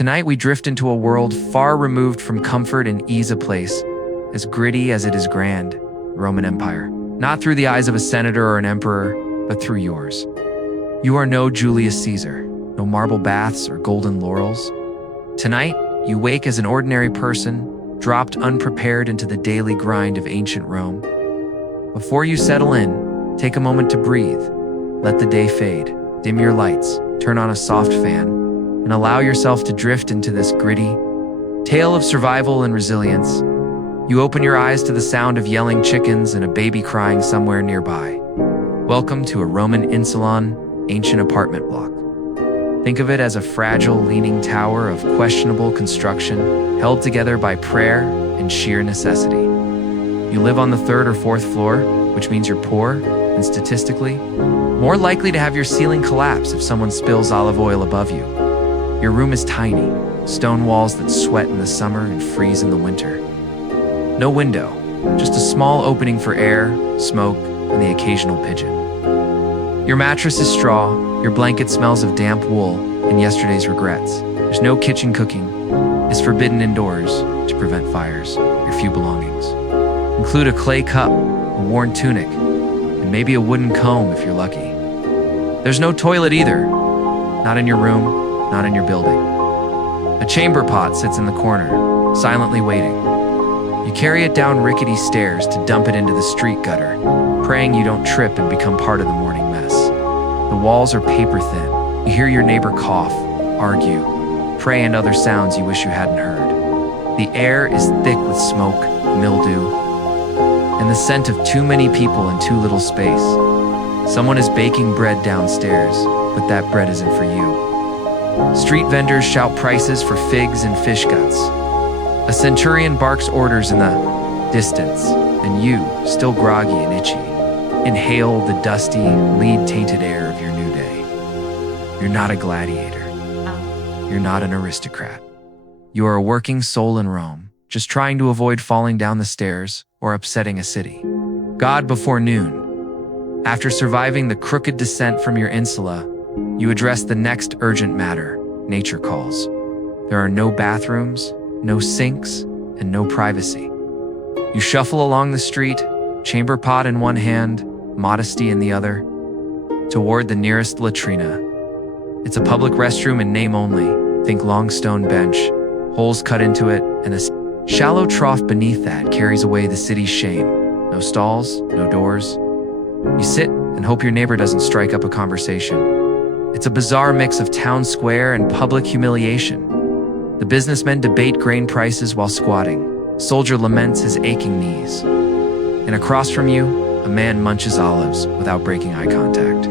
Tonight we drift into a world far removed from comfort and ease, a place as gritty as it is grand, Roman Empire. Not through the eyes of a senator or an emperor, but through yours. You are no Julius Caesar, no marble baths or golden laurels. Tonight, you wake as an ordinary person, dropped unprepared into the daily grind of ancient Rome. Before you settle in, take a moment to breathe. Let the day fade, dim your lights, turn on a soft fan, and allow yourself to drift into this gritty tale of survival and resilience. You open your eyes to the sound of yelling chickens and a baby crying somewhere nearby. Welcome to a Roman Insulon, ancient apartment block. Think of it as a fragile, leaning tower of questionable construction, held together by prayer and sheer necessity. You live on the third or fourth floor, which means you're poor, and statistically, more likely to have your ceiling collapse if someone spills olive oil above you. Your room is tiny, stone walls that sweat in the summer and freeze in the winter. No window, just a small opening for air, smoke, and the occasional pigeon. Your mattress is straw, your blanket smells of damp wool and yesterday's regrets. There's no kitchen cooking, is forbidden indoors to prevent fires, your few belongings. Include a clay cup, a worn tunic, and maybe a wooden comb if you're lucky. There's no toilet either, not in your room, not in your building. A chamber pot sits in the corner, silently waiting. You carry it down rickety stairs to dump it into the street gutter, praying you don't trip and become part of the morning mess. The walls are paper thin. You hear your neighbor cough, argue, pray, and other sounds you wish you hadn't heard. The air is thick with smoke, mildew, and the scent of too many people in too little space. Someone is baking bread downstairs, but that bread isn't for you. Street vendors shout prices for figs and fish guts. A centurion barks orders in the distance, and you, still groggy and itchy, inhale the dusty, lead-tainted air of your new day. You're not a gladiator. You're not an aristocrat. You are a working soul in Rome, just trying to avoid falling down the stairs or upsetting a city. God before noon. After surviving the crooked descent from your insula, you address the next urgent matter. Nature calls. There are no bathrooms, no sinks, and no privacy. You shuffle along the street, chamber pot in one hand, modesty in the other, toward the nearest latrina. It's a public restroom in name only. Think long stone bench, holes cut into it, and a shallow trough beneath that carries away the city's shame. No stalls, no doors. You sit and hope your neighbor doesn't strike up a conversation. It's a bizarre mix of town square and public humiliation. The businessmen debate grain prices while squatting. Soldier laments his aching knees. And across from you, a man munches olives without breaking eye contact.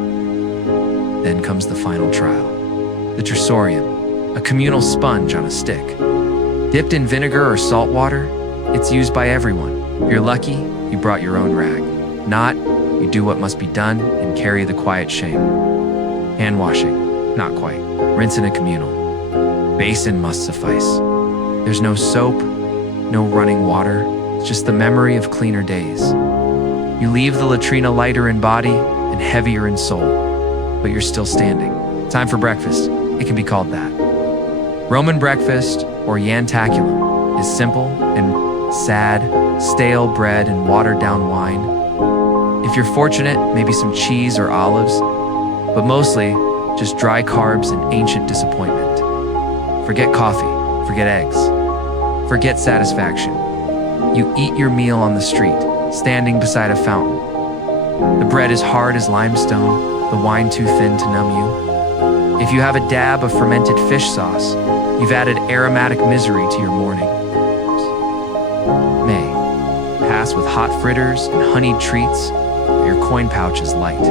Then comes the final trial. The tersorium, a communal sponge on a stick. Dipped in vinegar or salt water, it's used by everyone. If you're lucky, you brought your own rag. Not, you do what must be done and carry the quiet shame. Hand washing, not quite. Rinse in a communal. Basin must suffice. There's no soap, no running water, it's just the memory of cleaner days. You leave the latrina lighter in body and heavier in soul, but you're still standing. Time for breakfast, it can be called that. Roman breakfast, or yantaculum, is simple and sad, stale bread and watered down wine. If you're fortunate, maybe some cheese or olives, but mostly just dry carbs and ancient disappointment. Forget coffee, forget eggs, forget satisfaction. You eat your meal on the street, standing beside a fountain. The bread is hard as limestone, the wine too thin to numb you. If you have a dab of fermented fish sauce, you've added aromatic misery to your morning. May pass with hot fritters and honeyed treats, but your coin pouch is light.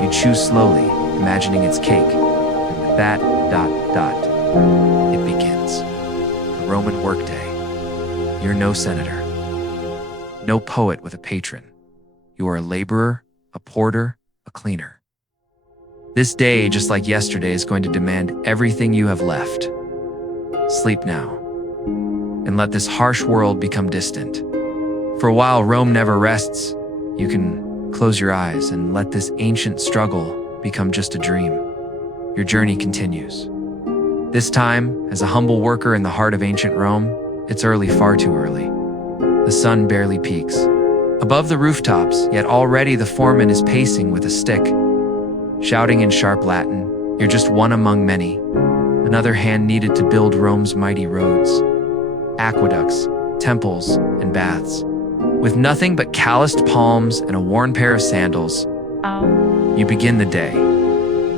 You chew slowly, imagining it's cake, and with that, it begins. The Roman workday. You're no senator, no poet with a patron. You are a laborer, a porter, a cleaner. This day, just like yesterday, is going to demand everything you have left. Sleep now, and let this harsh world become distant. For a while, Rome never rests. You can close your eyes and let this ancient struggle become just a dream. Your journey continues. This time, as a humble worker in the heart of ancient Rome, it's early, far too early. The sun barely peaks above the rooftops, yet already the foreman is pacing with a stick, shouting in sharp Latin, "You're just one among many." Another hand needed to build Rome's mighty roads, aqueducts, temples, and baths. With nothing but calloused palms and a worn pair of sandals, you begin the day.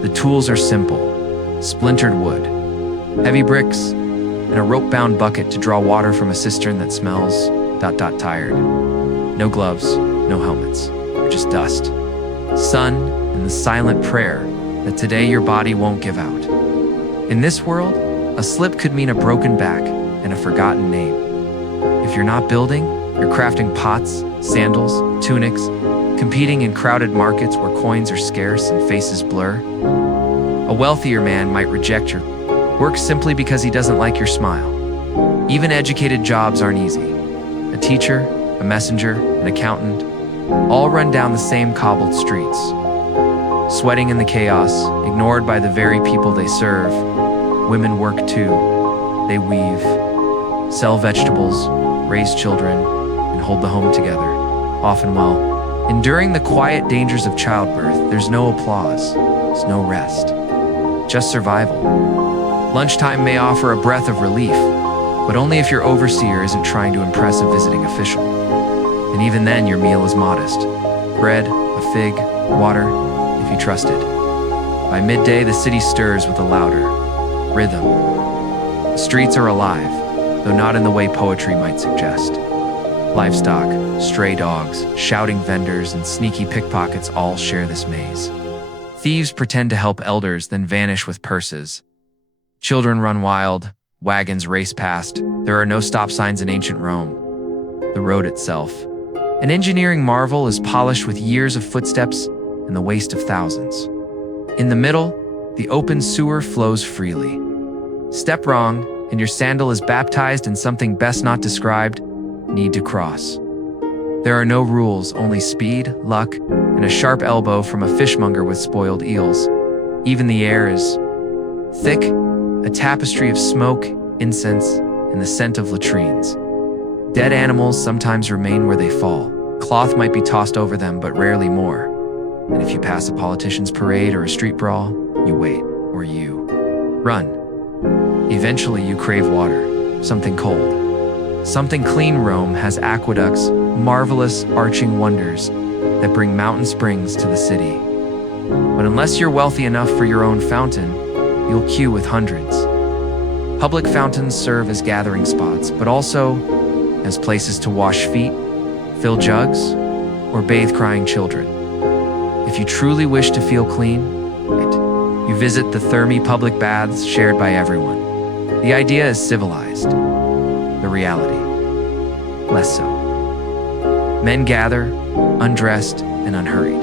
The tools are simple: splintered wood, heavy bricks, and a rope-bound bucket to draw water from a cistern that smells tired. No gloves, no helmets, just dust, sun, and the silent prayer that today your body won't give out. In this world, a slip could mean a broken back and a forgotten name. If you're not building, you're crafting pots, sandals, tunics, competing in crowded markets where coins are scarce and faces blur. A wealthier man might reject your work simply because he doesn't like your smile. Even educated jobs aren't easy. A teacher, a messenger, an accountant, all run down the same cobbled streets. Sweating in the chaos, ignored by the very people they serve. Women work too. They weave, sell vegetables, raise children, and hold the home together, often while enduring the quiet dangers of childbirth. There's no applause, there's no rest, just survival. Lunchtime may offer a breath of relief, but only if your overseer isn't trying to impress a visiting official. And even then, your meal is modest: bread, a fig, water, if you trust it. By midday, the city stirs with a louder rhythm. The streets are alive, though not in the way poetry might suggest. Livestock, stray dogs, shouting vendors, and sneaky pickpockets all share this maze. Thieves pretend to help elders, then vanish with purses. Children run wild, wagons race past. There are no stop signs in ancient Rome. The road itself, an engineering marvel, is polished with years of footsteps and the waste of thousands. In the middle, the open sewer flows freely. Step wrong, and your sandal is baptized in something best not described: need to cross. There are no rules, only speed, luck, and a sharp elbow from a fishmonger with spoiled eels. Even the air is thick, a tapestry of smoke, incense, and the scent of latrines. Dead animals sometimes remain where they fall. Cloth might be tossed over them, but rarely more. And if you pass a politician's parade or a street brawl, you wait, or you run. Eventually you crave water, something cold, something clean. Rome has aqueducts, marvelous arching wonders that bring mountain springs to the city. But unless you're wealthy enough for your own fountain, you'll queue with hundreds. Public fountains serve as gathering spots, but also as places to wash feet, fill jugs, or bathe crying children. If you truly wish to feel clean, you visit the thermi public baths shared by everyone. The idea is civilized. The reality, less so. Men gather, undressed and unhurried.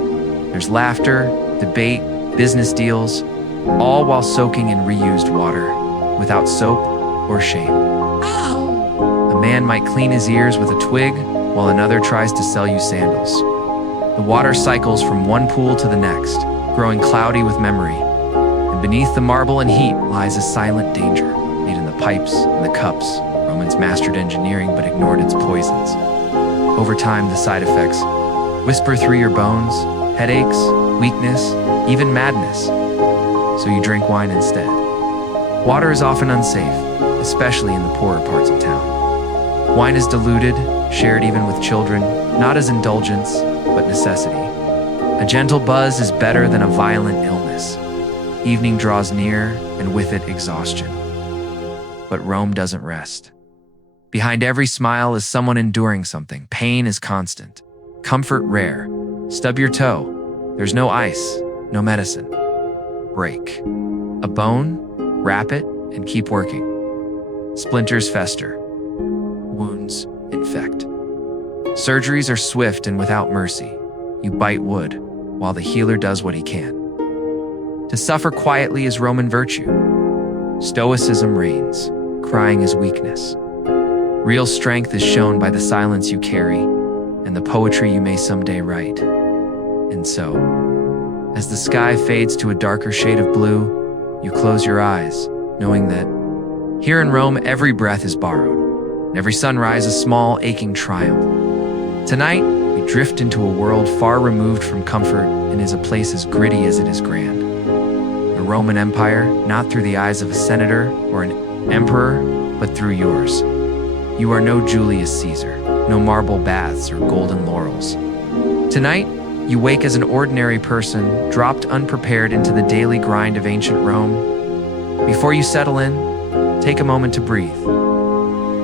There's laughter, debate, business deals, all while soaking in reused water, without soap or shame. A man might clean his ears with a twig, while another tries to sell you sandals. The water cycles from one pool to the next, growing cloudy with memory. And beneath the marble and heat lies a silent danger, made in the pipes and the cups. Romans mastered engineering but ignored its poisons. Over time, the side effects whisper through your bones: headaches, weakness, even madness. So you drink wine instead. Water is often unsafe, especially in the poorer parts of town. Wine is diluted, shared even with children, not as indulgence, but necessity. A gentle buzz is better than a violent illness. Evening draws near, and with it, exhaustion. But Rome doesn't rest. Behind every smile is someone enduring something. Pain is constant, comfort rare. Stub your toe, there's no ice, no medicine. Break a bone, wrap it, and keep working. Splinters fester, wounds infect. Surgeries are swift and without mercy. You bite wood, while the healer does what he can. To suffer quietly is Roman virtue. Stoicism reigns, crying is weakness. Real strength is shown by the silence you carry and the poetry you may someday write. And so, as the sky fades to a darker shade of blue, you close your eyes, knowing that here in Rome, every breath is borrowed, and every sunrise a small, aching triumph. Tonight, we drift into a world far removed from comfort and is a place as gritty as it is grand. The Roman Empire, not through the eyes of a senator or an emperor, but through yours. You are no Julius Caesar, no marble baths or golden laurels. Tonight, you wake as an ordinary person, dropped unprepared into the daily grind of ancient Rome. Before you settle in, take a moment to breathe.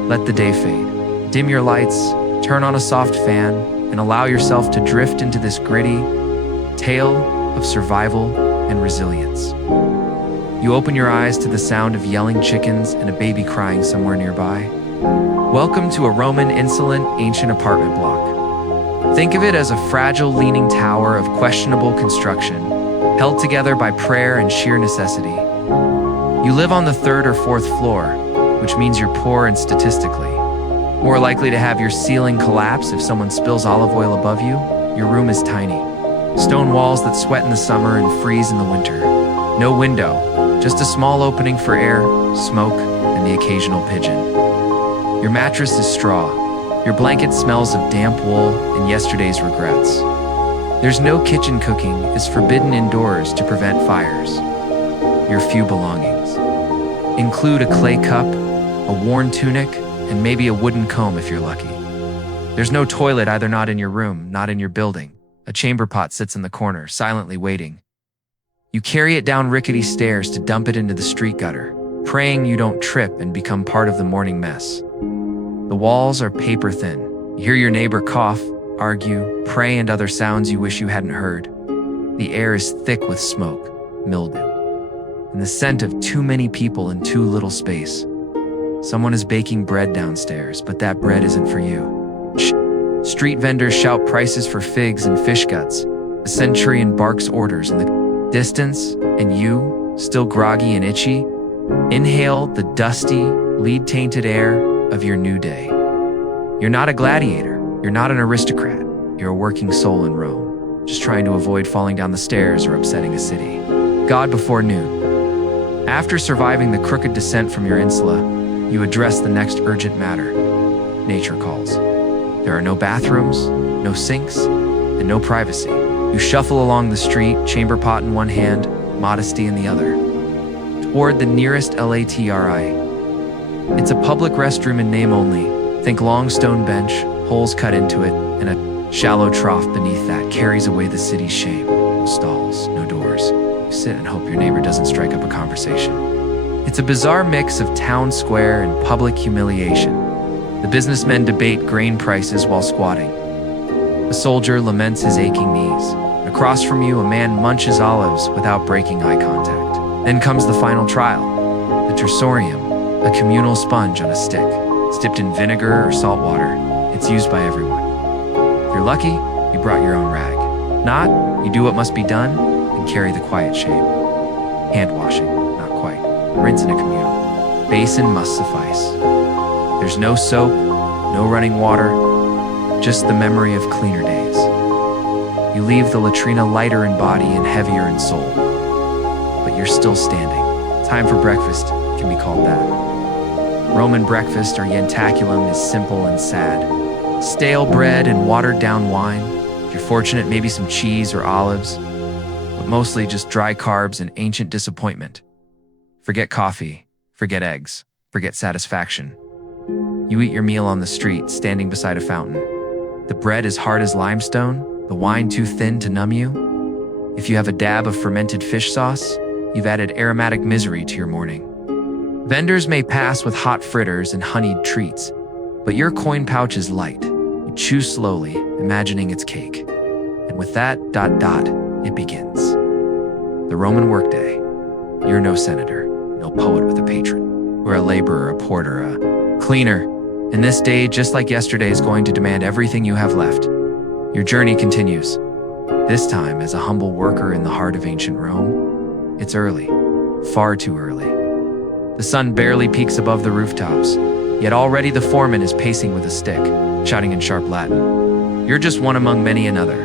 Let the day fade. Dim your lights, turn on a soft fan, and allow yourself to drift into this gritty tale of survival and resilience. You open your eyes to the sound of yelling chickens and a baby crying somewhere nearby. Welcome to a Roman insolent ancient apartment block. Think of it as a fragile leaning tower of questionable construction, held together by prayer and sheer necessity. You live on the third or fourth floor, which means you're poor and statistically more likely to have your ceiling collapse if someone spills olive oil above you. Your room is tiny. Stone walls that sweat in the summer and freeze in the winter. No window, just a small opening for air, smoke, and the occasional pigeon. Your mattress is straw. Your blanket smells of damp wool and yesterday's regrets. There's no kitchen. Cooking is forbidden indoors to prevent fires. Your few belongings include a clay cup, a worn tunic, and maybe a wooden comb if you're lucky. There's no toilet, either not in your room, not in your building. A chamber pot sits in the corner, silently waiting. You carry it down rickety stairs to dump it into the street gutter, praying you don't trip and become part of the morning mess. The walls are paper thin. You hear your neighbor cough, argue, pray, and other sounds you wish you hadn't heard. The air is thick with smoke, mildew, and the scent of too many people in too little space. Someone is baking bread downstairs, but that bread isn't for you. Street vendors shout prices for figs and fish guts. A centurion barks orders in the distance, and you, still groggy and itchy, inhale the dusty, lead-tainted air of your new day. You're not a gladiator. You're not an aristocrat. You're a working soul in Rome, just trying to avoid falling down the stairs or upsetting a city. God before noon. After surviving the crooked descent from your insula, you address the next urgent matter. Nature calls. There are no bathrooms, no sinks, and no privacy. You shuffle along the street, chamber pot in one hand, modesty in the other, toward the nearest LATRI. It's a public restroom in name only. Think long stone bench, holes cut into it, and a shallow trough beneath that carries away the city's shame. No stalls, no doors. You sit and hope your neighbor doesn't strike up a conversation. It's a bizarre mix of town square and public humiliation. The businessmen debate grain prices while squatting. A soldier laments his aching knees. And across from you, a man munches olives without breaking eye contact. Then comes the final trial, the tersorium. A communal sponge on a stick. It's dipped in vinegar or salt water. It's used by everyone. If you're lucky, you brought your own rag. Not, you do what must be done and carry the quiet shame. Hand washing, not quite. Rinse in a communal. Basin must suffice. There's no soap, no running water, just the memory of cleaner days. You leave the latrina lighter in body and heavier in soul. But you're still standing. Time for breakfast can be called that. Roman breakfast or yentaculum is simple and sad. Stale bread and watered down wine. If you're fortunate, maybe some cheese or olives, but mostly just dry carbs and ancient disappointment. Forget coffee, forget eggs, forget satisfaction. You eat your meal on the street, standing beside a fountain. The bread is hard as limestone, the wine too thin to numb you. If you have a dab of fermented fish sauce, you've added aromatic misery to your morning. Vendors may pass with hot fritters and honeyed treats, but your coin pouch is light. You chew slowly, imagining it's cake. And with that, it begins. The Roman workday. You're no senator, no poet with a patron. We're a laborer, a porter, a cleaner. And this day, just like yesterday, is going to demand everything you have left. Your journey continues. This time as a humble worker in the heart of ancient Rome. It's early, far too early. The sun barely peeks above the rooftops, yet already the foreman is pacing with a stick, shouting in sharp Latin. You're just one among many another,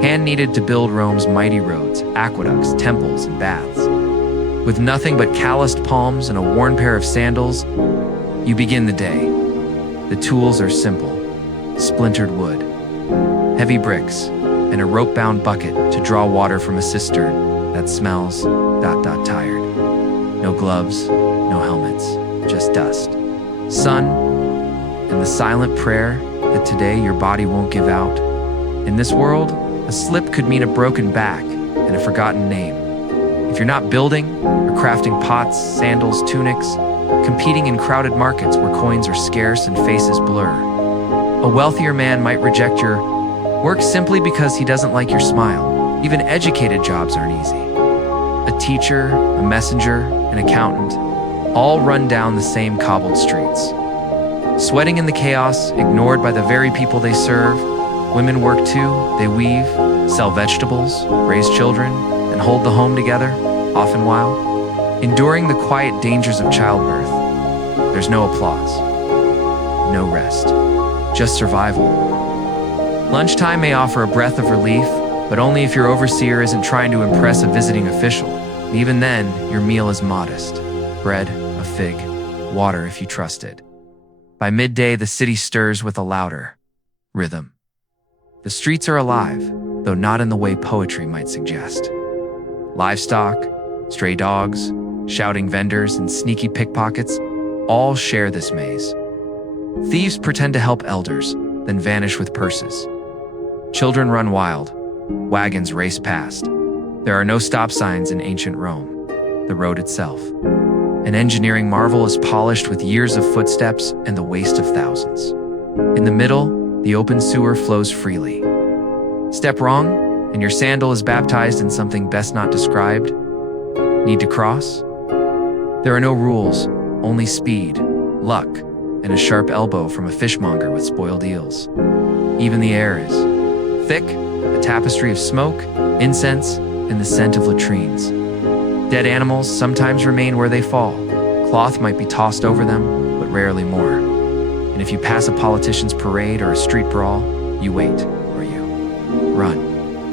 hand-kneaded to build Rome's mighty roads, aqueducts, temples, and baths. With nothing but calloused palms and a worn pair of sandals, you begin the day. The tools are simple: splintered wood, heavy bricks, and a rope-bound bucket to draw water from a cistern that smells tired. No gloves, no helmets, just dust, sun, and the silent prayer that today your body won't give out. In this world, a slip could mean a broken back and a forgotten name. If you're not building or crafting pots, sandals, tunics, competing in crowded markets where coins are scarce and faces blur, a wealthier man might reject your work simply because he doesn't like your smile. Even educated jobs aren't easy. A teacher, a messenger, an accountant, all run down the same cobbled streets. Sweating in the chaos, ignored by the very people they serve, women work too. They weave, sell vegetables, raise children, and hold the home together, often while enduring the quiet dangers of childbirth. There's no applause, no rest, just survival. Lunchtime may offer a breath of relief, but only if your overseer isn't trying to impress a visiting official. And even then, your meal is modest: bread, a fig, water if you trust it. By midday, the city stirs with a louder rhythm. The streets are alive, though not in the way poetry might suggest. Livestock, stray dogs, shouting vendors, and sneaky pickpockets all share this maze. Thieves pretend to help elders, then vanish with purses. Children run wild. Wagons race past. There are no stop signs in ancient Rome. The road itself, an engineering marvel, is polished with years of footsteps and the waste of thousands. In the middle, the open sewer flows freely. Step wrong, and your sandal is baptized in something best not described. Need to cross? There are no rules, only speed, luck, and a sharp elbow from a fishmonger with spoiled eels. Even the air is thick, a tapestry of smoke, incense, and the scent of latrines. Dead animals sometimes remain where they fall. Cloth might be tossed over them, but rarely more. And if you pass a politician's parade or a street brawl, you wait, or you run.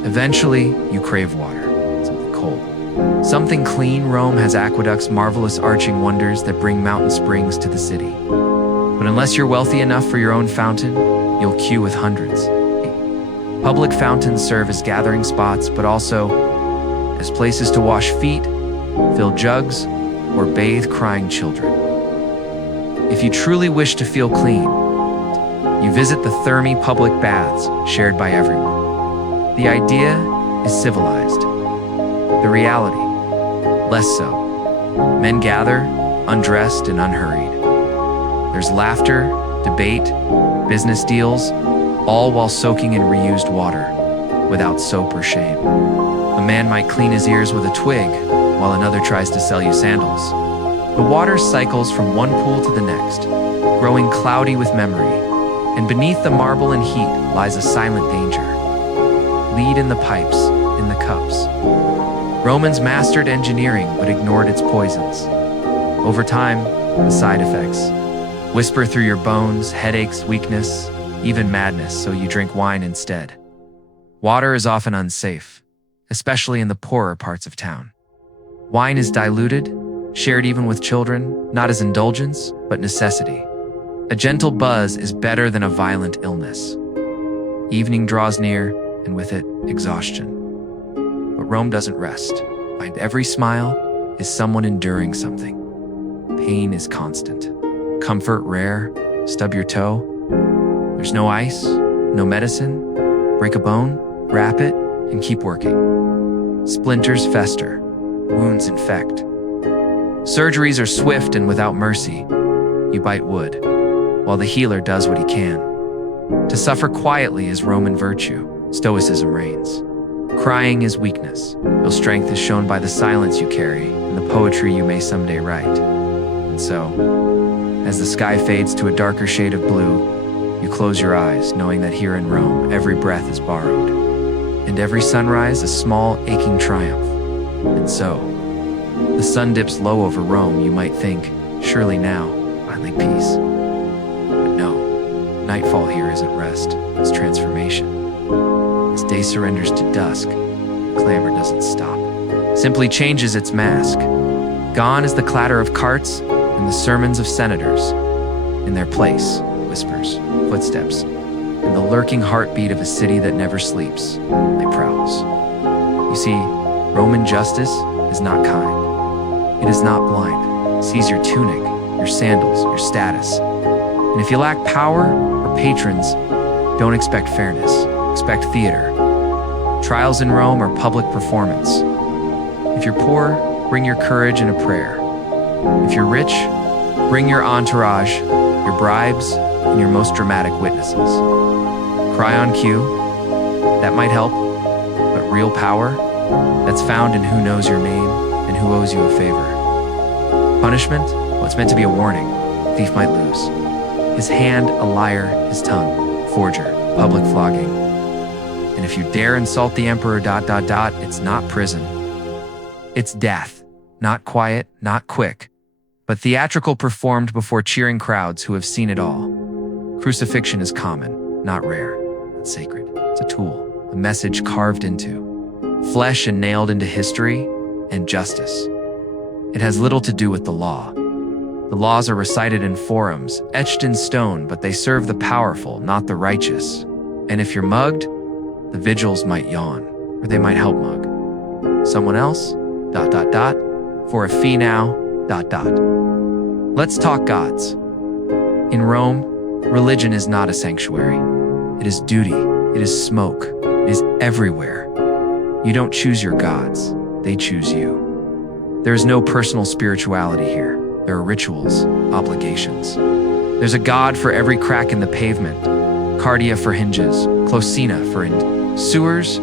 Eventually, you crave water, something cold. Something clean. Rome has aqueducts, marvelous arching wonders that bring mountain springs to the city. But unless you're wealthy enough for your own fountain, you'll queue with hundreds. Public fountains serve as gathering spots, but also as places to wash feet, fill jugs, or bathe crying children. If you truly wish to feel clean, you visit the Thermi public baths shared by everyone. The idea is civilized. The reality, less so. Men gather, undressed and unhurried. There's laughter, debate, business deals, all while soaking in reused water, without soap or shame. A man might clean his ears with a twig, while another tries to sell you sandals. The water cycles from one pool to the next, growing cloudy with memory, and beneath the marble and heat lies a silent danger. Lead in the pipes, in the cups. Romans mastered engineering but ignored its poisons. Over time, the side effects whisper through your bones: headaches, weakness, even madness, so you drink wine instead. Water is often unsafe, especially in the poorer parts of town. Wine is diluted, shared even with children, not as indulgence, but necessity. A gentle buzz is better than a violent illness. Evening draws near, and with it, exhaustion. But Rome doesn't rest. Behind every smile is someone enduring something. Pain is constant. Comfort rare. Stub your toe. There's no ice, no medicine. Break a bone, wrap it, and keep working. Splinters fester, wounds infect. Surgeries are swift and without mercy. You bite wood, while the healer does what he can. To suffer quietly is Roman virtue. Stoicism reigns. Crying is weakness. Your strength is shown by the silence you carry and the poetry you may someday write. And so, as the sky fades to a darker shade of blue, you close your eyes, knowing that here in Rome, every breath is borrowed, and every sunrise a small, aching triumph. And so, the sun dips low over Rome. You might think, surely now, finally peace. But no, nightfall here isn't rest, it's transformation. As day surrenders to dusk, the clamor doesn't stop. Simply changes its mask. Gone is the clatter of carts and the sermons of senators. In their place, whispers, footsteps, and the lurking heartbeat of a city that never sleeps, they prowls. You see, Roman justice is not kind. It is not blind. It sees your tunic, your sandals, your status. And if you lack power or patrons, don't expect fairness. Expect theater. Trials in Rome are public performance. If you're poor, bring your courage and a prayer. If you're rich, bring your entourage, your bribes, and your most dramatic witnesses. Cry on cue, that might help, but real power, that's found in who knows your name and who owes you a favor. Punishment, well, it's meant to be a warning. Thief might lose. His hand, a liar, his tongue, forger, public flogging. And if you dare insult the emperor, it's not prison. It's death, not quiet, not quick, but theatrical, performed before cheering crowds who have seen it all. Crucifixion is common, not rare, not sacred. It's a tool, a message carved into flesh and nailed into history and justice. It has little to do with the law. The laws are recited in forums, etched in stone, but they serve the powerful, not the righteous. And if you're mugged, the vigils might yawn, or they might help mug someone else, for a fee now, Let's talk gods. In Rome, religion is not a sanctuary. It is duty, it is smoke, it is everywhere. You don't choose your gods, they choose you. There is no personal spirituality here. There are rituals, obligations. There's a god for every crack in the pavement, cardia for hinges, closina for sewers,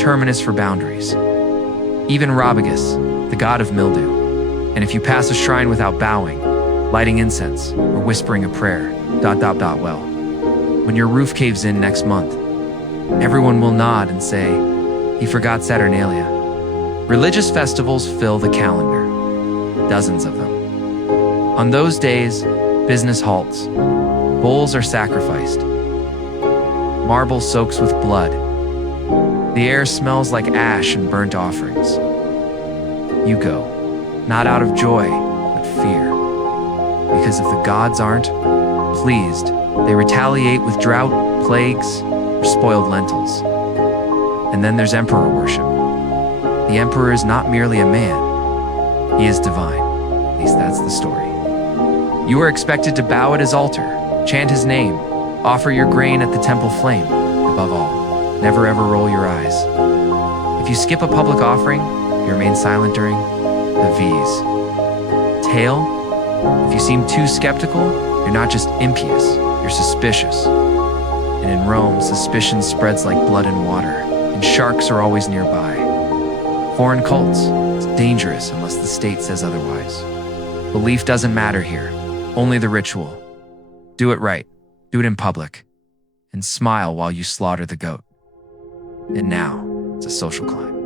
terminus for boundaries. Even Robagus, the god of mildew. And if you pass a shrine without bowing, lighting incense, or whispering a prayer, well, when your roof caves in next month, everyone will nod and say, he forgot Saturnalia. Religious festivals fill the calendar, dozens of them. On those days, business halts, bulls are sacrificed, marble soaks with blood, the air smells like ash and burnt offerings. You go, not out of joy, but fear. Because if the gods aren't pleased, they retaliate with drought, plagues, or spoiled lentils. And then there's emperor worship. The emperor is not merely a man, he is divine. At least that's the story. You are expected to bow at his altar, chant his name, offer your grain at the temple flame. Above all, never ever roll your eyes. If you skip a public offering, you remain silent during the V's. Tail, if you seem too skeptical, you're not just impious, you're suspicious. And in Rome, suspicion spreads like blood in water, and sharks are always nearby. Foreign cults, it's dangerous unless the state says otherwise. Belief doesn't matter here, only the ritual. Do it right, do it in public, and smile while you slaughter the goat. And now, it's a social climb.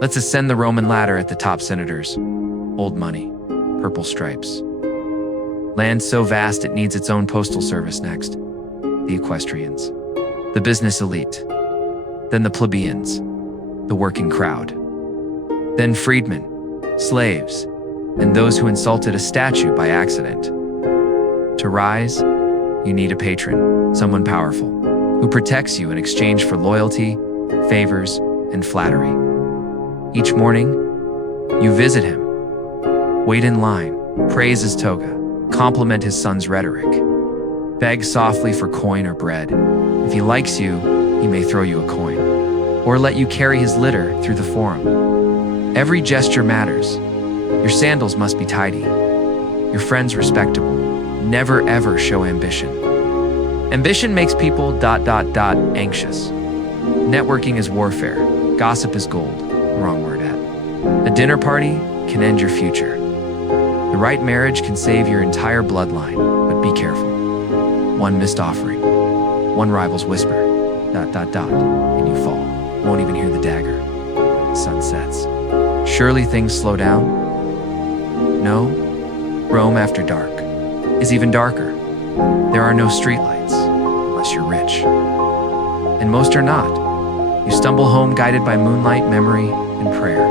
Let's ascend the Roman ladder at the top, senators. Old money, purple stripes. Land so vast it needs its own postal service next. The equestrians, the business elite, then the plebeians, the working crowd, then freedmen, slaves, and those who insulted a statue by accident. To rise, you need a patron, someone powerful, who protects you in exchange for loyalty, favors, and flattery. Each morning, you visit him, wait in line, praise his toga, compliment his son's rhetoric, beg softly for coin or bread. If he likes you, he may throw you a coin, or let you carry his litter through the forum. Every gesture matters. Your sandals must be tidy, your friends respectable. Never ever show ambition. Ambition makes people anxious. Networking is warfare. Gossip is gold. Wrong word at. A dinner party can end your future. The right marriage can save your entire bloodline, but be careful. One missed offering, one rival's whisper, and you fall. Won't even hear the dagger. The sun sets. Surely things slow down? No, Rome after dark is even darker. There are no streetlights, unless you're rich. And most are not. You stumble home guided by moonlight, memory, and prayer.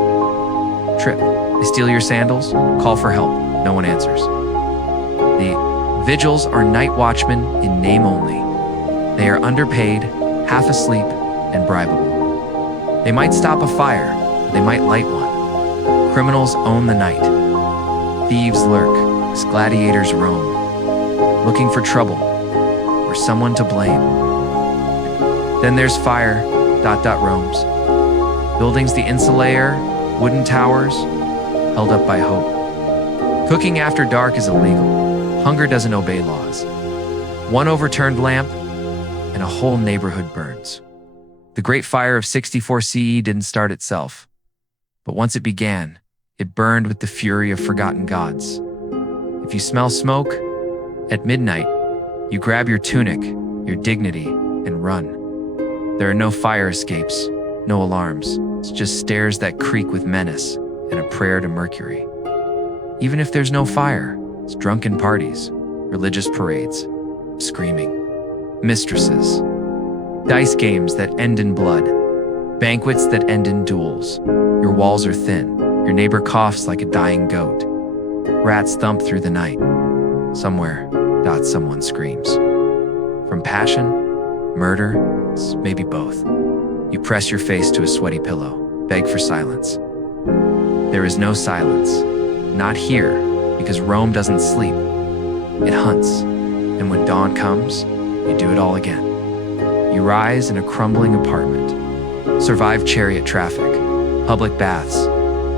Trip, They steal your sandals, call for help, no one answers. The vigils are night watchmen in name only. They are underpaid, half asleep, and bribable. They might stop a fire, they might light one. Criminals own the night. Thieves lurk, as gladiators roam, looking for trouble or someone to blame. Then there's fire, roams. Buildings the insulator, wooden towers, held up by hope. Cooking after dark is illegal. Hunger doesn't obey laws. One overturned lamp, and a whole neighborhood burns. The Great Fire of 64 CE didn't start itself, but once it began, it burned with the fury of forgotten gods. If you smell smoke, at midnight, you grab your tunic, your dignity, and run. There are no fire escapes, no alarms. It's just stairs that creak with menace and a prayer to Mercury. Even if there's no fire, it's drunken parties, religious parades, screaming, mistresses, dice games that end in blood, banquets that end in duels. Your walls are thin, your neighbor coughs like a dying goat. Rats thump through the night. Somewhere, someone screams. From passion, murder, maybe both. You press your face to a sweaty pillow, beg for silence. There is no silence, not here, because Rome doesn't sleep. It hunts, and when dawn comes, you do it all again. You rise in a crumbling apartment, survive chariot traffic, public baths,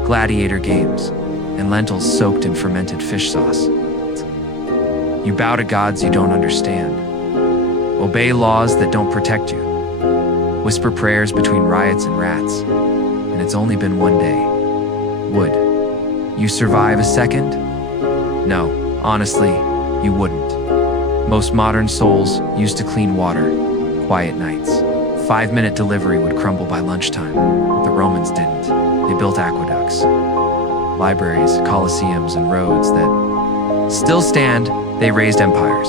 gladiator games, and lentils soaked in fermented fish sauce. You bow to gods you don't understand, obey laws that don't protect you, whisper prayers between riots and rats, and it's only been one day. Would you survive a second? No, honestly, you wouldn't. Most modern souls used to clean water, quiet nights. 5-minute delivery would crumble by lunchtime. The Romans didn't. They built aqueducts, libraries, colosseums, and roads that still stand. They raised empires.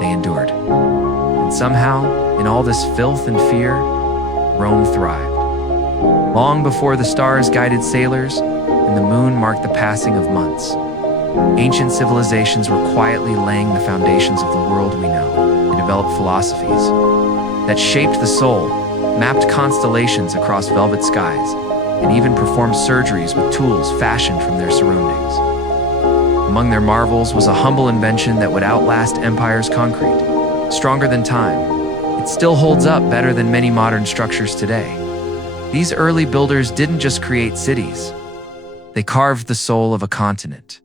They endured. And somehow, in all this filth and fear, Rome thrived. Long before the stars guided sailors and the moon marked the passing of months, ancient civilizations were quietly laying the foundations of the world we know. They developed philosophies that shaped the soul, mapped constellations across velvet skies, and even performed surgeries with tools fashioned from their surroundings. Among their marvels was a humble invention that would outlast empire's concrete. Stronger than time, it still holds up better than many modern structures today. These early builders didn't just create cities. They carved the soul of a continent.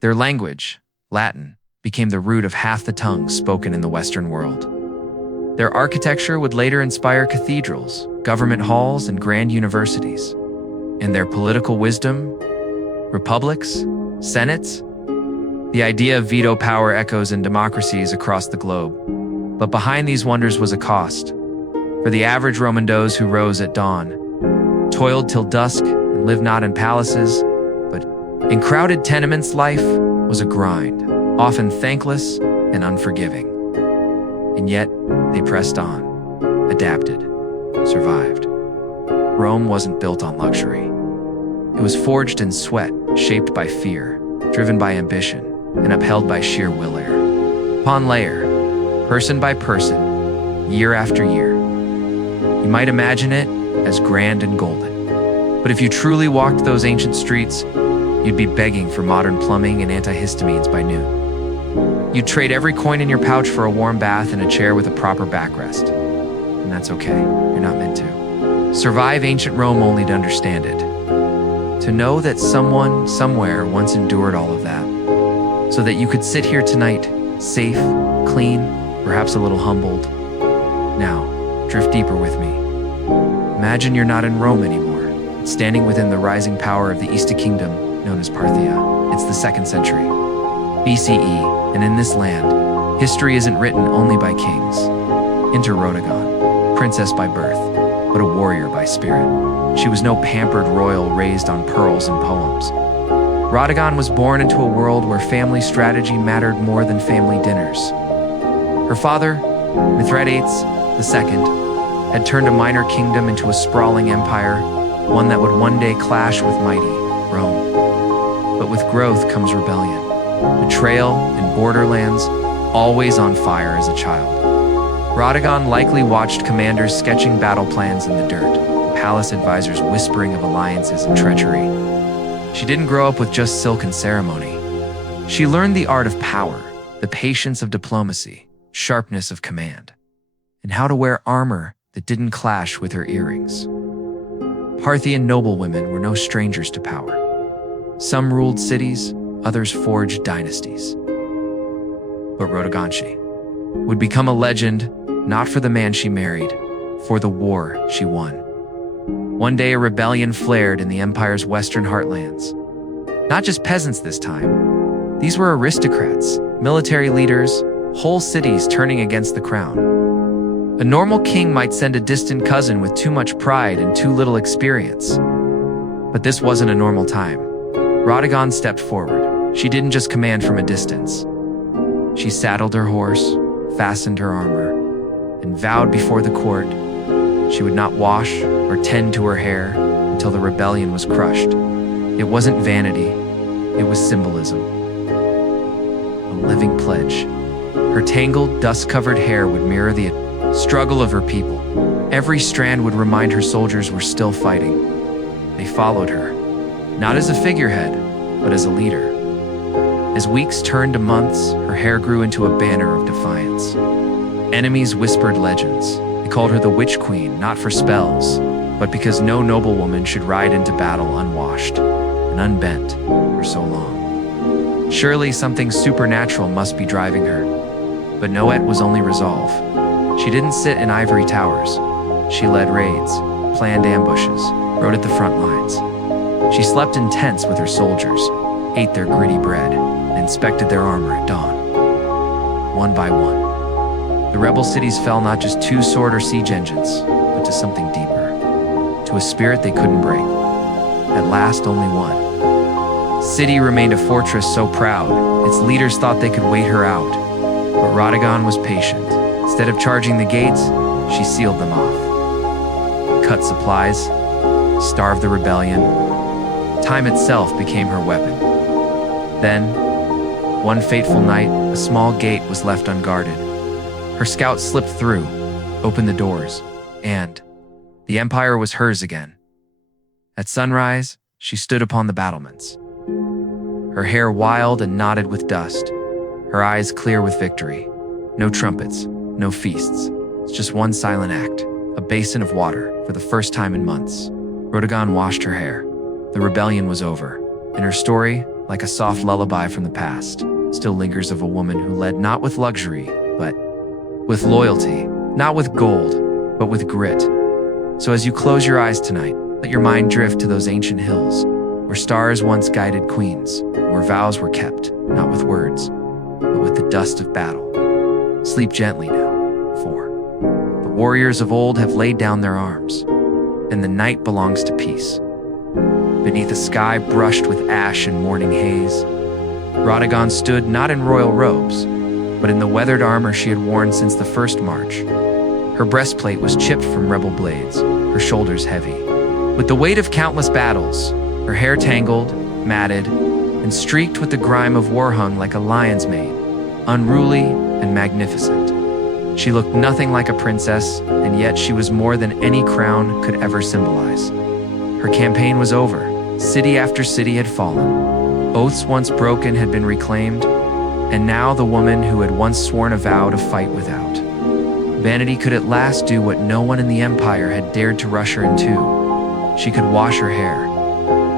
Their language, Latin, became the root of half the tongues spoken in the Western world. Their architecture would later inspire cathedrals, government halls, and grand universities. And their political wisdom, republics, senates, the idea of veto power echoes in democracies across the globe. But behind these wonders was a cost. For the average Roman does who rose at dawn, toiled till dusk, and lived not in palaces, but in crowded tenements. Life was a grind, often thankless and unforgiving. And yet, they pressed on, adapted, survived. Rome wasn't built on luxury. It was forged in sweat, shaped by fear, driven by ambition, and upheld by sheer will. Layer upon layer, person by person, year after year. You might imagine it as grand and golden. But if you truly walked those ancient streets, you'd be begging for modern plumbing and antihistamines by noon. You'd trade every coin in your pouch for a warm bath and a chair with a proper backrest. And that's okay, you're not meant to. Survive ancient Rome only to understand it. To know that someone, somewhere, once endured all of that, so that you could sit here tonight, safe, clean, perhaps a little humbled. Now, drift deeper with me. Imagine you're not in Rome anymore, standing within the rising power of the East Kingdom, known as Parthia. It's the 2nd century, BCE, and in this land, history isn't written only by kings. Enter Rhodogon, princess by birth, but a warrior by spirit. She was no pampered royal raised on pearls and poems. Rhodogon was born into a world where family strategy mattered more than family dinners. Her father, Mithridates II, had turned a minor kingdom into a sprawling empire, one that would one day clash with mighty Rome. But with growth comes rebellion. Betrayal and borderlands, always on fire as a child. Radagon likely watched commanders sketching battle plans in the dirt, palace advisors whispering of alliances and treachery. She didn't grow up with just silken ceremony. She learned the art of power, the patience of diplomacy, sharpness of command, and how to wear armor that didn't clash with her earrings. Parthian noblewomen were no strangers to power. Some ruled cities, others forged dynasties. But Radagonshi would become a legend, not for the man she married, for the war she won. One day a rebellion flared in the empire's western heartlands. Not just peasants this time. These were aristocrats, military leaders, whole cities turning against the crown. A normal king might send a distant cousin with too much pride and too little experience. But this wasn't a normal time. Radagon stepped forward. She didn't just command from a distance. She saddled her horse, fastened her armor, and vowed before the court she would not wash or tend to her hair until the rebellion was crushed. It wasn't vanity, it was symbolism. A living pledge. Her tangled, dust-covered hair would mirror the struggle of her people. Every strand would remind her soldiers were still fighting. They followed her, not as a figurehead, but as a leader. As weeks turned to months, her hair grew into a banner of defiance. Enemies whispered legends. They called her the Witch Queen, not for spells, but because no noblewoman should ride into battle unwashed and unbent for so long. Surely something supernatural must be driving her. But Noet was only resolve. She didn't sit in ivory towers. She led raids, planned ambushes, rode at the front lines. She slept in tents with her soldiers, ate their gritty bread, and inspected their armor at dawn. One by one, the rebel cities fell not just to sword or siege engines, but to something deeper, to a spirit they couldn't break. At last, only one city remained a fortress so proud, its leaders thought they could wait her out. But Radagon was patient. Instead of charging the gates, she sealed them off. Cut supplies, starved the rebellion. Time itself became her weapon. Then, one fateful night, a small gate was left unguarded. Her scouts slipped through, opened the doors, and the empire was hers again. At sunrise, she stood upon the battlements. Her hair wild and knotted with dust, her eyes clear with victory. No trumpets, no feasts. It's just one silent act, a basin of water for the first time in months. Radagon washed her hair. The rebellion was over, and her story, like a soft lullaby from the past, still lingers of a woman who led not with luxury, but with loyalty, not with gold, but with grit. So as you close your eyes tonight, let your mind drift to those ancient hills, where stars once guided queens, where vows were kept, not with words, but with the dust of battle. Sleep gently now, for the warriors of old have laid down their arms, and the night belongs to peace. Beneath a sky brushed with ash and morning haze, Radagon stood not in royal robes, but in the weathered armor she had worn since the first march. Her breastplate was chipped from rebel blades, her shoulders heavy. With the weight of countless battles, her hair tangled, matted, and streaked with the grime of war hung like a lion's mane, unruly and magnificent. She looked nothing like a princess, and yet she was more than any crown could ever symbolize. Her campaign was over. City after city had fallen. Oaths once broken had been reclaimed, and now the woman who had once sworn a vow to fight without. Vanity could at last do what no one in the empire had dared to rush her into. She could wash her hair.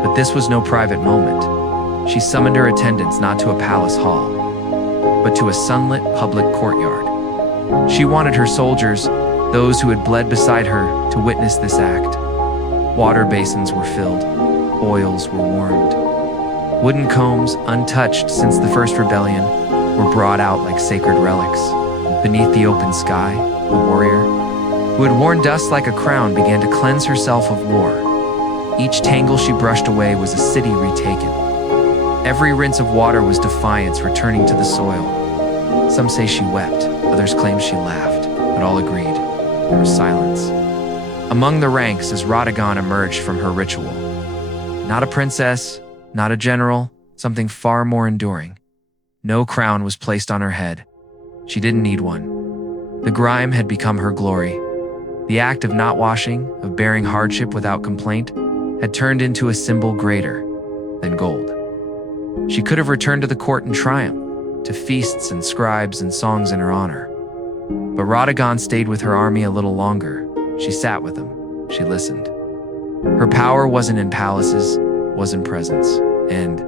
But this was no private moment. She summoned her attendants not to a palace hall, but to a sunlit public courtyard. She wanted her soldiers, those who had bled beside her, to witness this act. Water basins were filled, oils were warmed. Wooden combs, untouched since the first rebellion, were brought out like sacred relics. Beneath the open sky, the warrior, who had worn dust like a crown, began to cleanse herself of war. Each tangle she brushed away was a city retaken. Every rinse of water was defiance returning to the soil. Some say she wept, others claim she laughed, but all agreed there was silence. Among the ranks as Radagon emerged from her ritual, Not a princess, not a general, something far more enduring. No crown was placed on her head. She didn't need one. The grime had become her glory. The act of not washing, of bearing hardship without complaint, had turned into a symbol greater than gold. She could have returned to the court in triumph, to feasts and scribes and songs in her honor. But Radagon stayed with her army a little longer. She sat with them. She listened. Her power wasn't in palaces, was in presence. And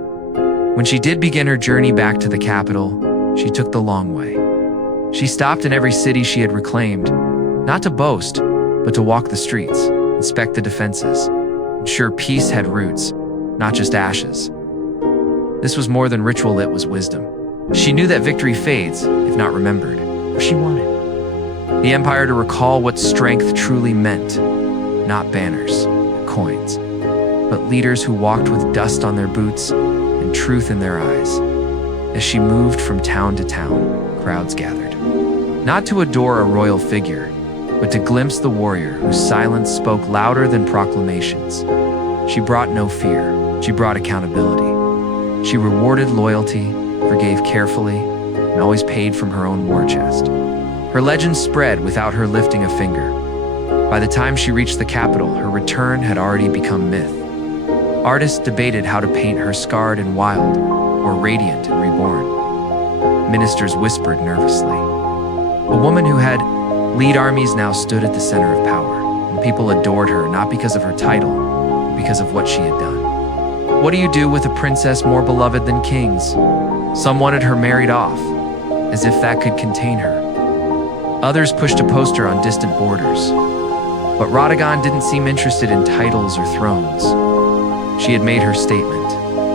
when she did begin her journey back to the capital, she took the long way. She stopped in every city she had reclaimed, not to boast, but to walk the streets, inspect the defenses, ensure peace had roots, not just ashes. This was more than ritual, it was wisdom. She knew that victory fades, if not remembered. She wanted the empire to recall what strength truly meant, not banners, coins, but leaders who walked with dust on their boots and truth in their eyes. As she moved from town to town, crowds gathered, not to adore a royal figure, but to glimpse the warrior whose silence spoke louder than proclamations. She brought no fear, she brought accountability. She rewarded loyalty, forgave carefully, and always paid from her own war chest. Her legend spread without her lifting a finger. By the time she reached the capital, her return had already become myth. Artists debated how to paint her scarred and wild, or radiant and reborn. Ministers whispered nervously. A woman who had lead armies now stood at the center of power, and people adored her not because of her title, but because of what she had done. What do you do with a princess more beloved than kings? Some wanted her married off, as if that could contain her. Others pushed a poster on distant borders. But Radagon didn't seem interested in titles or thrones. She had made her statement.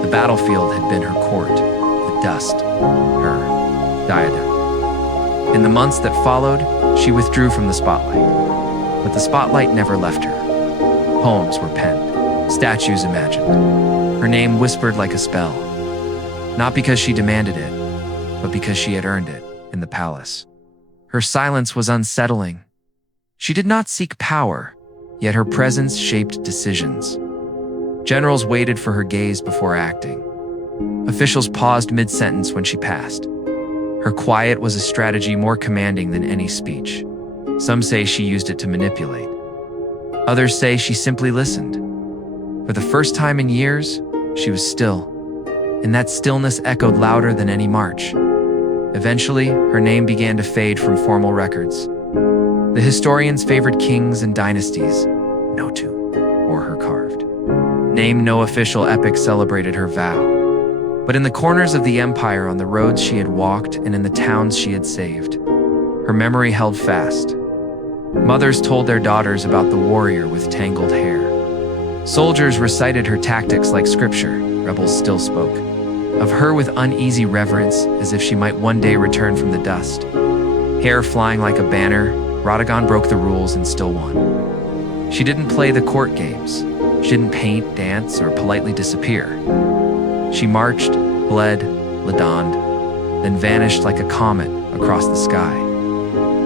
The battlefield had been her court, the dust, her diadem. In the months that followed, she withdrew from the spotlight. But the spotlight never left her. Poems were penned, statues imagined. Her name whispered like a spell. Not because she demanded it, but because she had earned it in the palace. Her silence was unsettling. She did not seek power, yet her presence shaped decisions. Generals waited for her gaze before acting. Officials paused mid-sentence when she passed. Her quiet was a strategy more commanding than any speech. Some say she used it to manipulate. Others say she simply listened. For the first time in years, she was still, and that stillness echoed louder than any march. Eventually, her name began to fade from formal records. The historians favored kings and dynasties, no tomb or her carved name. No official epic celebrated her vow. But in the corners of the empire, on the roads she had walked, and in the towns she had saved, her memory held fast. Mothers told their daughters about the warrior with tangled hair. Soldiers recited her tactics like scripture. Rebels still spoke of her with uneasy reverence, as if she might one day return from the dust. Hair flying like a banner, Radagon broke the rules and still won. She didn't play the court games. She didn't paint, dance, or politely disappear. She marched, bled, ladonned, then vanished like a comet across the sky.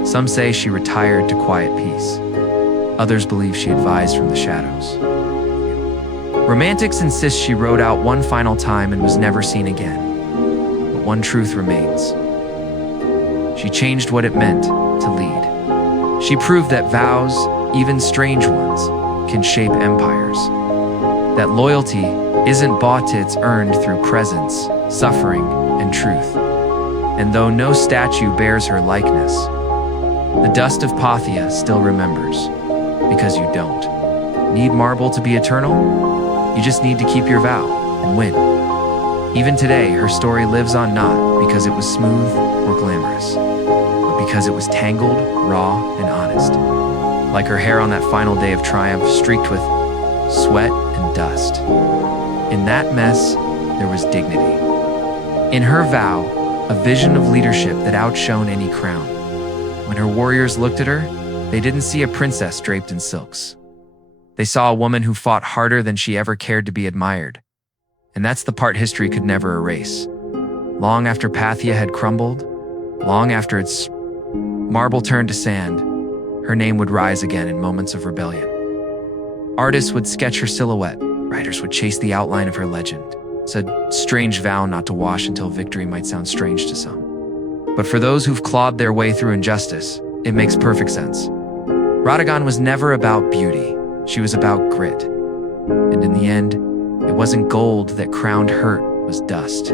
Some say she retired to quiet peace. Others believe she advised from the shadows. Romantics insist she rode out one final time and was never seen again. But one truth remains. She changed what it meant to lead. She proved that vows, even strange ones, can shape empires. That loyalty isn't bought, it's earned through presence, suffering, and truth. And though no statue bears her likeness, the dust of Pathia still remembers, because you don't need marble to be eternal. You just need to keep your vow and win. Even today, her story lives on not because it was smooth or glamorous, but because it was tangled, raw, and honest. Like her hair on that final day of triumph, streaked with sweat and dust. In that mess, there was dignity. In her vow, a vision of leadership that outshone any crown. When her warriors looked at her, they didn't see a princess draped in silks. They saw a woman who fought harder than she ever cared to be admired. And that's the part history could never erase. Long after Pathia had crumbled, long after its marble turned to sand, her name would rise again in moments of rebellion. Artists would sketch her silhouette, Writers would chase the outline of her legend. It's a strange vow not to wash until victory might sound strange to some. But for those who've clawed their way through injustice, it makes perfect sense. Radagon was never about beauty. She was about grit. And in the end, it wasn't gold that crowned hurt, it was dust.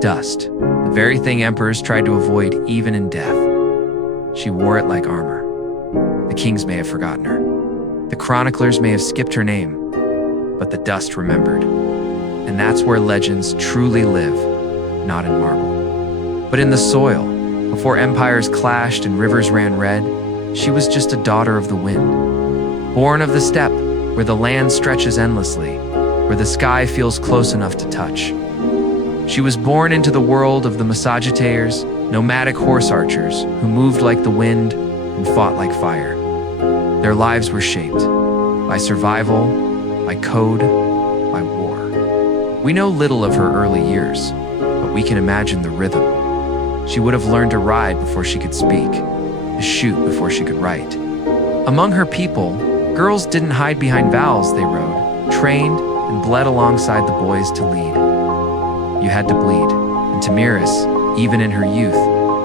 Dust, the very thing emperors tried to avoid even in death. She wore it like armor. The kings may have forgotten her. The chroniclers may have skipped her name, but the dust remembered. And that's where legends truly live, not in marble, but in the soil. Before empires clashed and rivers ran red, she was just a daughter of the wind. Born of the steppe, where the land stretches endlessly, where the sky feels close enough to touch. She was born into the world of the Massageteers, nomadic horse archers who moved like the wind and fought like fire. Their lives were shaped by survival, by code, by war. We know little of her early years, but we can imagine the rhythm. She would have learned to ride before she could speak, to shoot before she could write. Among her people, girls didn't hide behind vows. They rode, trained, and bled alongside the boys to lead. You had to bleed, and Tamiris, even in her youth,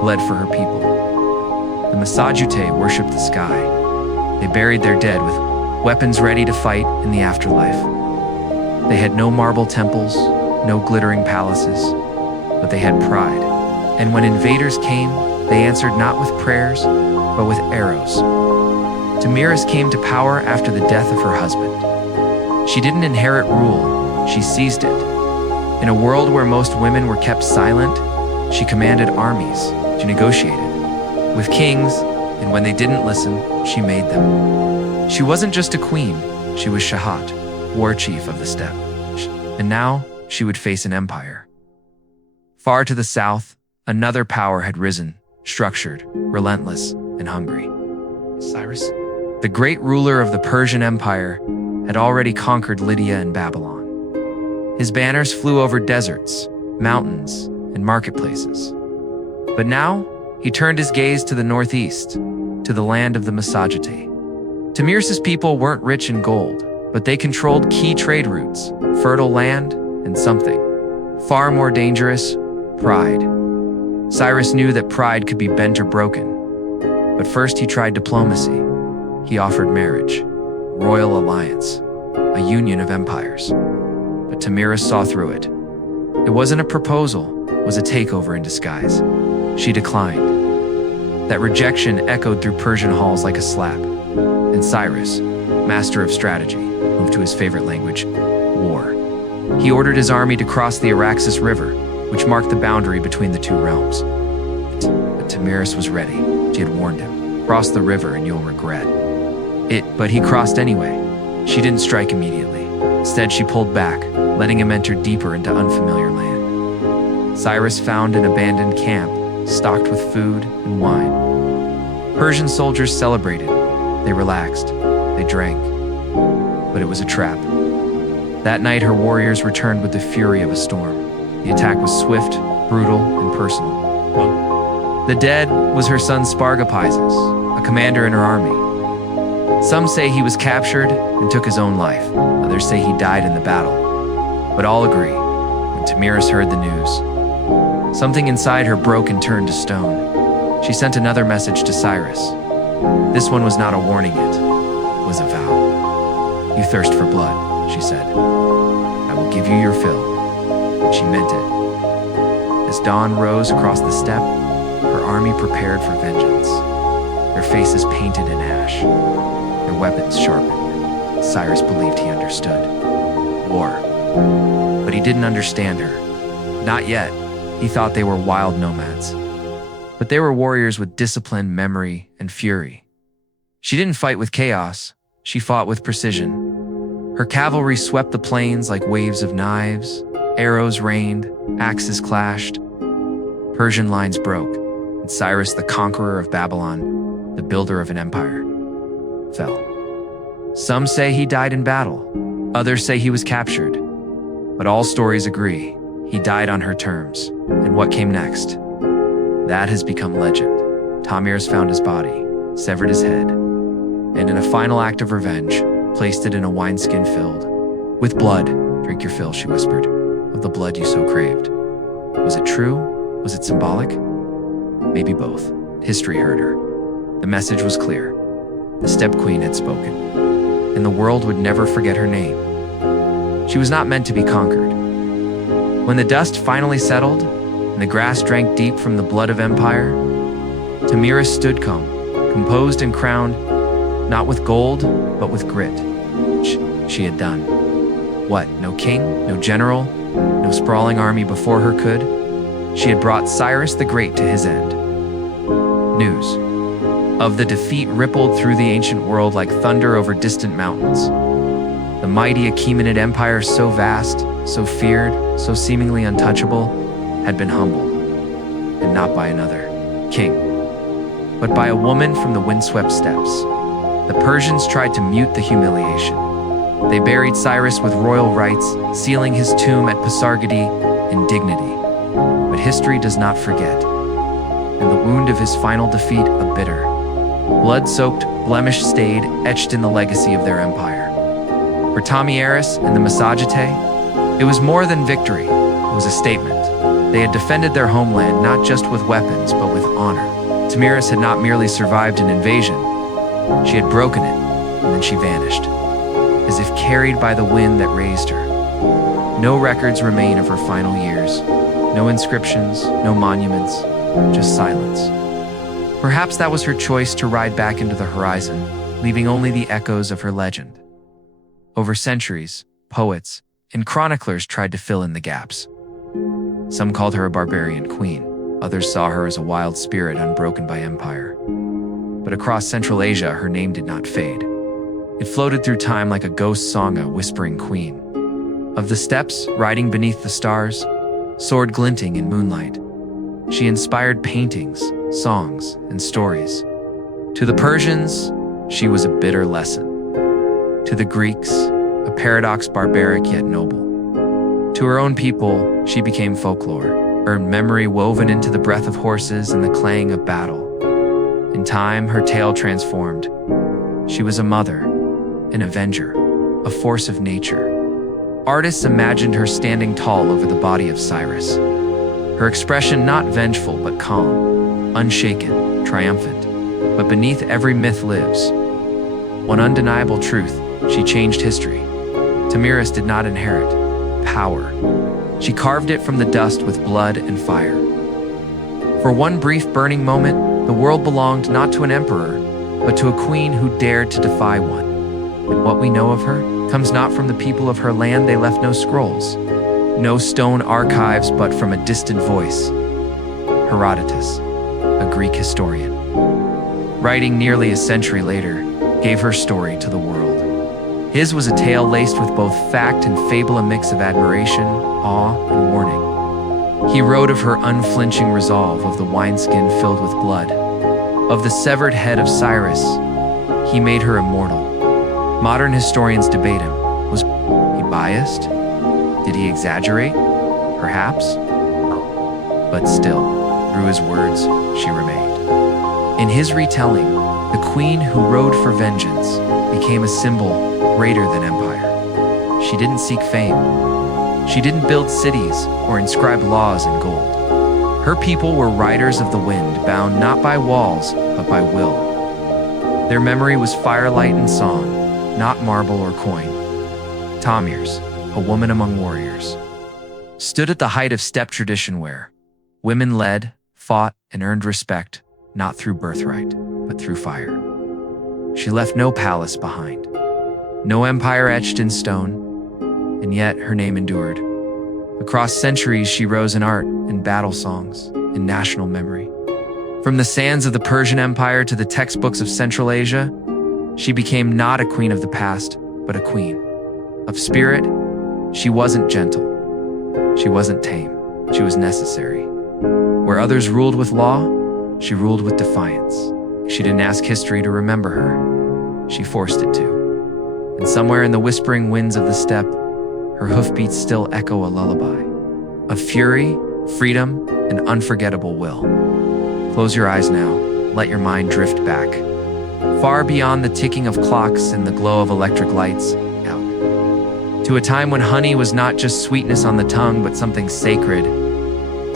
bled for her people. The Massagetes worshipped the sky. They buried their dead with weapons ready to fight in the afterlife. They had no marble temples, no glittering palaces, but they had pride. And when invaders came, they answered not with prayers, but with arrows. Tamiris came to power after the death of her husband. She didn't inherit rule, she seized it. In a world where most women were kept silent, she commanded armies, she negotiated with kings, and when they didn't listen, she made them. She wasn't just a queen, she was Shahat, war chief of the steppe. And now, she would face an empire. Far to the south, another power had risen, structured, relentless, and hungry. Cyrus, the great ruler of the Persian Empire, had already conquered Lydia and Babylon. His banners flew over deserts, mountains, and marketplaces. But now, he turned his gaze to the northeast, to the land of the Massagetes. Tamiris' people weren't rich in gold, but they controlled key trade routes, fertile land, and something far more dangerous, pride. Cyrus knew that pride could be bent or broken. But first he tried diplomacy. He offered marriage, royal alliance, a union of empires. But Tamiris saw through it. It wasn't a proposal, it was a takeover in disguise. She declined. That rejection echoed through Persian halls like a slap. And Cyrus, master of strategy, moved to his favorite language, war. He ordered his army to cross the Araxes River, which marked the boundary between the two realms. But Tamiris was ready. She had warned him. Cross the river and you'll regret it. But he crossed anyway. She didn't strike immediately. Instead, she pulled back, letting him enter deeper into unfamiliar land. Cyrus found an abandoned camp, stocked with food and wine. Persian soldiers celebrated. They relaxed. They drank. But it was a trap. That night, her warriors returned with the fury of a storm. The attack was swift, brutal, and personal. The dead was her son Spargapizes, a commander in her army. Some say he was captured and took his own life. Others say he died in the battle. But all agree, when Tamiris heard the news, something inside her broke and turned to stone. She sent another message to Cyrus. This one was not a warning, it was a vow. You thirst for blood, she said. I will give you your fill. And she meant it. As dawn rose across the steppe, her army prepared for vengeance. Their faces painted in ash, their weapons sharpened. Cyrus believed he understood. War. But he didn't understand her. Not yet. He thought they were wild nomads. But they were warriors with discipline, memory, and fury. She didn't fight with chaos. She fought with precision. Her cavalry swept the plains like waves of knives. Arrows rained, axes clashed. Persian lines broke, and Cyrus, the conqueror of Babylon, the builder of an empire, fell. Some say he died in battle. Others say he was captured. But all stories agree, he died on her terms. And what came next? That has become legend. Tamiris found his body, severed his head, and in a final act of revenge, placed it in a wineskin filled "With blood, drink your fill," she whispered, "of the blood you so craved." Was it true? Was it symbolic? Maybe both. History heard her. The message was clear. The Steppe Queen had spoken, and the world would never forget her name. She was not meant to be conquered. When the dust finally settled, and the grass drank deep from the blood of empire, Tamiris stood calm, composed and crowned, not with gold, but with grit. She had done. What? No king, no general, no sprawling army before her could? She had brought Cyrus the Great to his end. News of the defeat rippled through the ancient world like thunder over distant mountains. The mighty Achaemenid Empire, so vast, so feared, so seemingly untouchable, had been humbled, and not by another king, but by a woman from the windswept steppes. The Persians tried to mute the humiliation. They buried Cyrus with royal rites, sealing his tomb at Pasargadae in dignity. But history does not forget, and the wound of his final defeat a bitter, blood-soaked, blemish-stained, etched in the legacy of their empire. For Tamiris and the Massagetæ, it was more than victory, it was a statement. They had defended their homeland not just with weapons, but with honor. Tamiris had not merely survived an invasion, she had broken it, and then she vanished, as if carried by the wind that raised her. No records remain of her final years, no inscriptions, no monuments, just silence. Perhaps that was her choice to ride back into the horizon, leaving only the echoes of her legend. Over centuries, poets and chroniclers tried to fill in the gaps. Some called her a barbarian queen, others saw her as a wild spirit unbroken by empire. But across Central Asia, her name did not fade. It floated through time like a ghost song, a whispering queen. Of the steppes, riding beneath the stars, sword glinting in moonlight, she inspired paintings, songs, and stories. To the Persians, she was a bitter lesson. To the Greeks, a paradox barbaric yet noble. To her own people, she became folklore, her memory woven into the breath of horses and the clang of battle. In time, her tale transformed. She was a mother, an avenger, a force of nature. Artists imagined her standing tall over the body of Cyrus. Her expression not vengeful but calm, unshaken, triumphant. But beneath every myth lives one undeniable truth: she changed history. Tamiris did not inherit power. She carved it from the dust with blood and fire. For one brief burning moment, the world belonged not to an emperor, but to a queen who dared to defy one. And what we know of her comes not from the people of her land. They left no scrolls, no stone archives, but from a distant voice. Herodotus, a Greek historian, writing nearly a century later, gave her story to the world. His was a tale laced with both fact and fable, a mix of admiration, awe, and warning. He wrote of her unflinching resolve, of the wineskin filled with blood, of the severed head of Cyrus. He made her immortal. Modern historians debate him. Was he biased? Did he exaggerate? Perhaps. But still, through his words, she remained. In his retelling, the queen who rode for vengeance became a symbol greater than empire. She didn't seek fame. She didn't build cities or inscribe laws in gold. Her people were riders of the wind, bound not by walls, but by will. Their memory was firelight and song, not marble or coin. Tamiris, a woman among warriors, stood at the height of steppe tradition where women led, fought, and earned respect, not through birthright, but through fire. She left no palace behind, no empire etched in stone, and yet her name endured. Across centuries, she rose in art, in battle songs, in national memory. From the sands of the Persian Empire to the textbooks of Central Asia, she became not a queen of the past, but a queen. Of spirit, she wasn't gentle. She wasn't tame. She was necessary. Where others ruled with law, she ruled with defiance. She didn't ask history to remember her. She forced it to. And somewhere in the whispering winds of the steppe, her hoofbeats still echo a lullaby of fury, freedom, and unforgettable will. Close your eyes now. Let your mind drift back, far beyond the ticking of clocks and the glow of electric lights. Out. to a time when honey was not just sweetness on the tongue, but something sacred,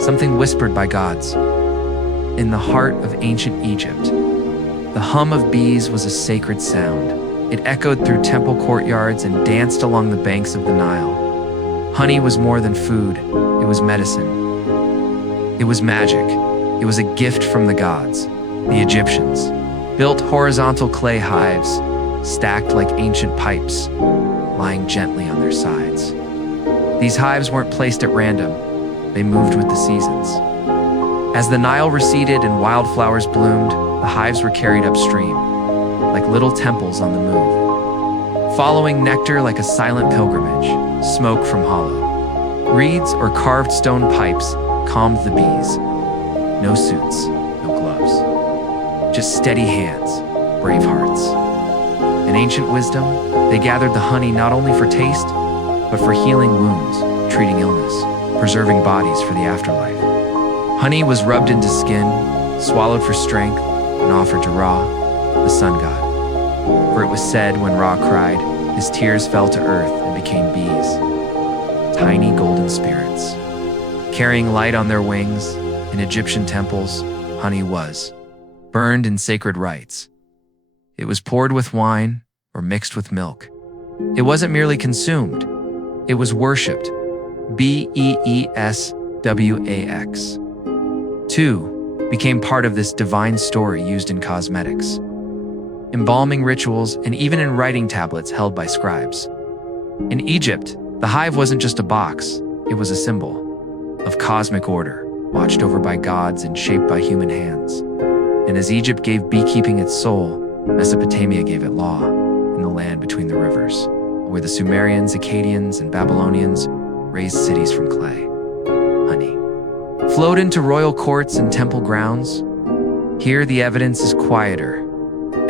something whispered by gods. In the heart of ancient Egypt, the hum of bees was a sacred sound. It echoed through temple courtyards and danced along the banks of the Nile. Honey was more than food, it was medicine. It was magic. It was a gift from the gods. The Egyptians built horizontal clay hives, stacked like ancient pipes, lying gently on their sides. These hives weren't placed at random, they moved with the seasons. As the Nile receded and wildflowers bloomed, the hives were carried upstream, like little temples on the move, following nectar like a silent pilgrimage, smoke from hollow reeds or carved stone pipes calmed the bees. No suits, no gloves, just steady hands, brave hearts. In ancient wisdom, they gathered the honey not only for taste, but for healing wounds, treating illness, preserving bodies for the afterlife. Honey was rubbed into skin, swallowed for strength, and offered to Ra, the sun god. For it was said when Ra cried, his tears fell to earth and became bees, tiny golden spirits. Carrying light on their wings, in Egyptian temples, honey was burned in sacred rites. It was poured with wine or mixed with milk. It wasn't merely consumed, it was worshipped. Beeswax. 2 became part of this divine story used in cosmetics, embalming rituals, and even in writing tablets held by scribes. In Egypt, the hive wasn't just a box, it was a symbol of cosmic order, watched over by gods and shaped by human hands. And as Egypt gave beekeeping its soul, Mesopotamia gave it law in the land between the rivers, where the Sumerians, Akkadians, and Babylonians raised cities from clay. Honey flowed into royal courts and temple grounds. Here the evidence is quieter,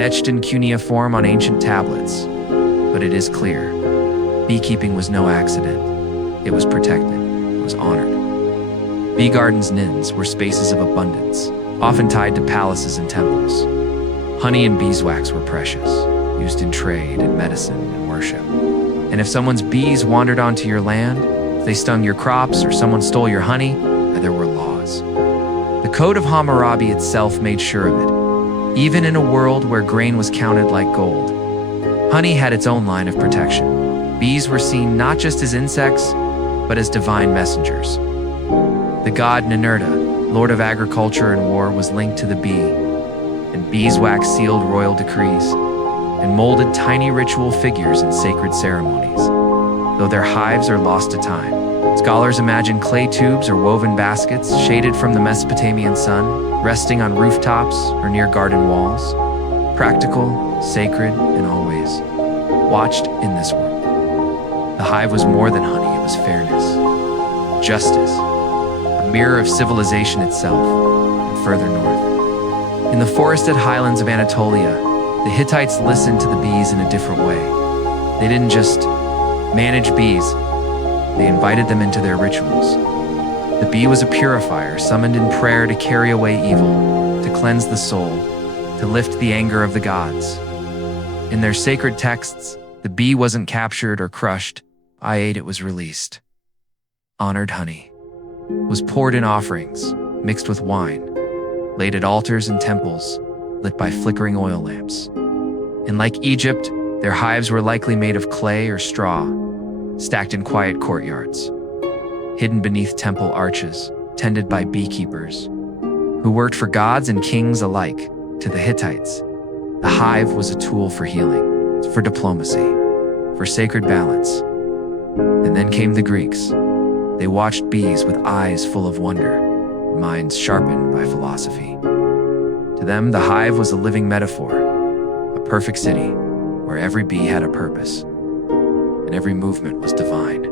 etched in cuneiform on ancient tablets. But it is clear, beekeeping was no accident. It was protected, it was honored. Bee gardens nins were spaces of abundance, often tied to palaces and temples. Honey and beeswax were precious, used in trade and medicine and worship. And if someone's bees wandered onto your land, if they stung your crops or someone stole your honey, there were laws. The Code of Hammurabi itself made sure of it, even in a world where grain was counted like gold. Honey had its own line of protection. Bees were seen not just as insects, but as divine messengers. The god Ninurta, lord of agriculture and war, was linked to the bee, and beeswax sealed royal decrees and molded tiny ritual figures in sacred ceremonies. Though their hives are lost to time, scholars imagine clay tubes or woven baskets shaded from the Mesopotamian sun, resting on rooftops or near garden walls, practical, sacred, and always watched in this world. The hive was more than honey, it was fairness, justice, a mirror of civilization itself, and further north. In the forested highlands of Anatolia, the Hittites listened to the bees in a different way. They didn't just manage bees, they invited them into their rituals. The bee was a purifier, summoned in prayer to carry away evil, to cleanse the soul, to lift the anger of the gods. In their sacred texts, the bee wasn't captured or crushed. It was released. Honored honey was poured in offerings, mixed with wine, laid at altars and temples, lit by flickering oil lamps. And like Egypt, their hives were likely made of clay or straw, stacked in quiet courtyards, hidden beneath temple arches, tended by beekeepers who worked for gods and kings alike. To the Hittites, the hive was a tool for healing, for diplomacy, for sacred balance. And then came the Greeks. They watched bees with eyes full of wonder, minds sharpened by philosophy. To them, the hive was a living metaphor, a perfect city where every bee had a purpose, and every movement was divine.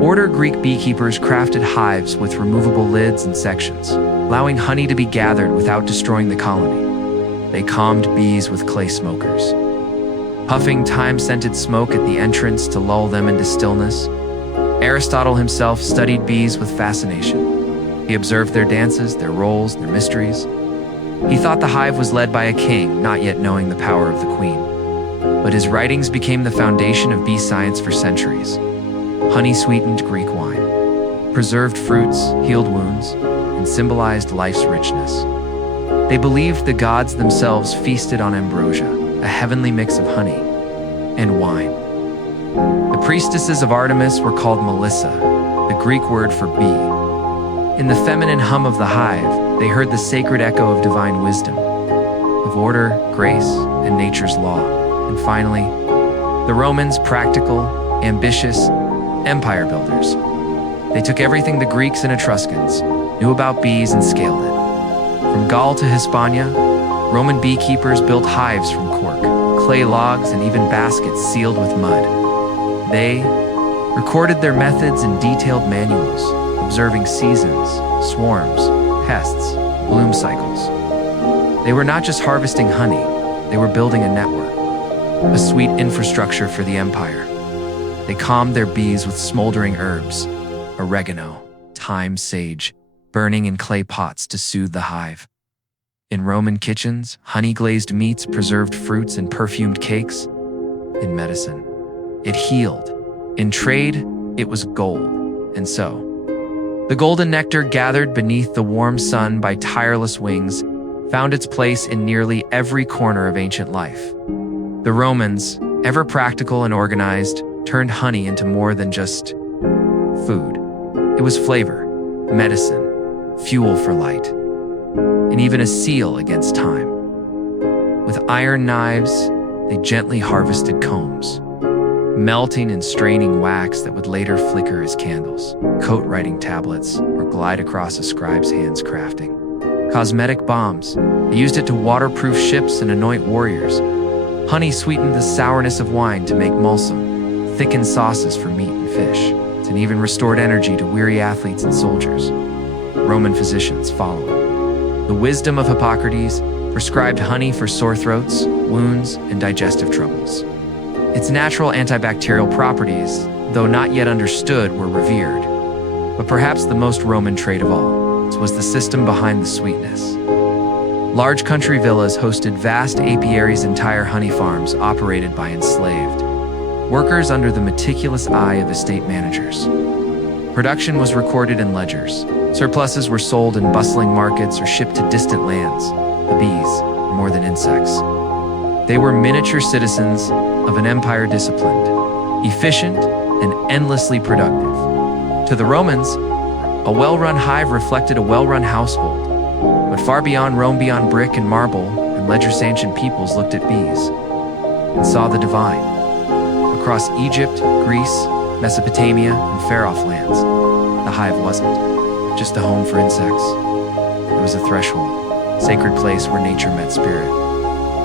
Order Greek beekeepers crafted hives with removable lids and sections, allowing honey to be gathered without destroying the colony. They calmed bees with clay smokers, puffing time-scented smoke at the entrance to lull them into stillness. Aristotle himself studied bees with fascination. He observed their dances, their roles, their mysteries. He thought the hive was led by a king, not yet knowing the power of the queen. but his writings became the foundation of bee science for centuries. Honey-sweetened Greek wine, preserved fruits, healed wounds, and symbolized life's richness. They believed the gods themselves feasted on ambrosia, a heavenly mix of honey and wine. The priestesses of Artemis were called Melissa, the Greek word for bee. In the feminine hum of the hive, they heard the sacred echo of divine wisdom, of order, grace, and nature's law. And finally, the Romans, practical, ambitious, empire builders. They took everything the Greeks and Etruscans knew about bees and scaled it. From Gaul to Hispania, Roman beekeepers built hives from cork, clay logs, and even baskets sealed with mud. They recorded their methods in detailed manuals, observing seasons, swarms, pests, bloom cycles. They were not just harvesting honey, they were building a network, a sweet infrastructure for the empire. They calmed their bees with smoldering herbs, oregano, thyme, sage, burning in clay pots to soothe the hive. In Roman kitchens, honey-glazed meats, preserved fruits, and perfumed cakes. In medicine, it healed. In trade, it was gold. And so, the golden nectar gathered beneath the warm sun by tireless wings found its place in nearly every corner of ancient life. The Romans, ever practical and organized, turned honey into more than just food. It was flavor, medicine, fuel for light, and even a seal against time. With iron knives, they gently harvested combs, melting and straining wax that would later flicker as candles, coat writing tablets, or glide across a scribe's hands crafting. Cosmetic bombs, they used it to waterproof ships and anoint warriors. Honey sweetened the sourness of wine to make balsam, thickened sauces for meat and fish, and even restored energy to weary athletes and soldiers. Roman physicians following the wisdom of Hippocrates prescribed honey for sore throats, wounds, and digestive troubles. Its natural antibacterial properties, though not yet understood, were revered. But perhaps the most Roman trait of all was the system behind the sweetness. Large country villas hosted vast apiaries, entire honey farms operated by enslaved workers under the meticulous eye of estate managers. Production was recorded in ledgers. Surpluses were sold in bustling markets or shipped to distant lands. The bees were more than insects. They were miniature citizens of an empire disciplined, efficient, and endlessly productive. To the Romans, a well-run hive reflected a well-run household. But far beyond Rome, beyond brick and marble and ledger-sanctioned peoples looked at bees and saw the divine. Across Egypt, Greece, Mesopotamia, and far-off lands, the hive wasn't just a home for insects. It was a threshold, sacred place where nature met spirit.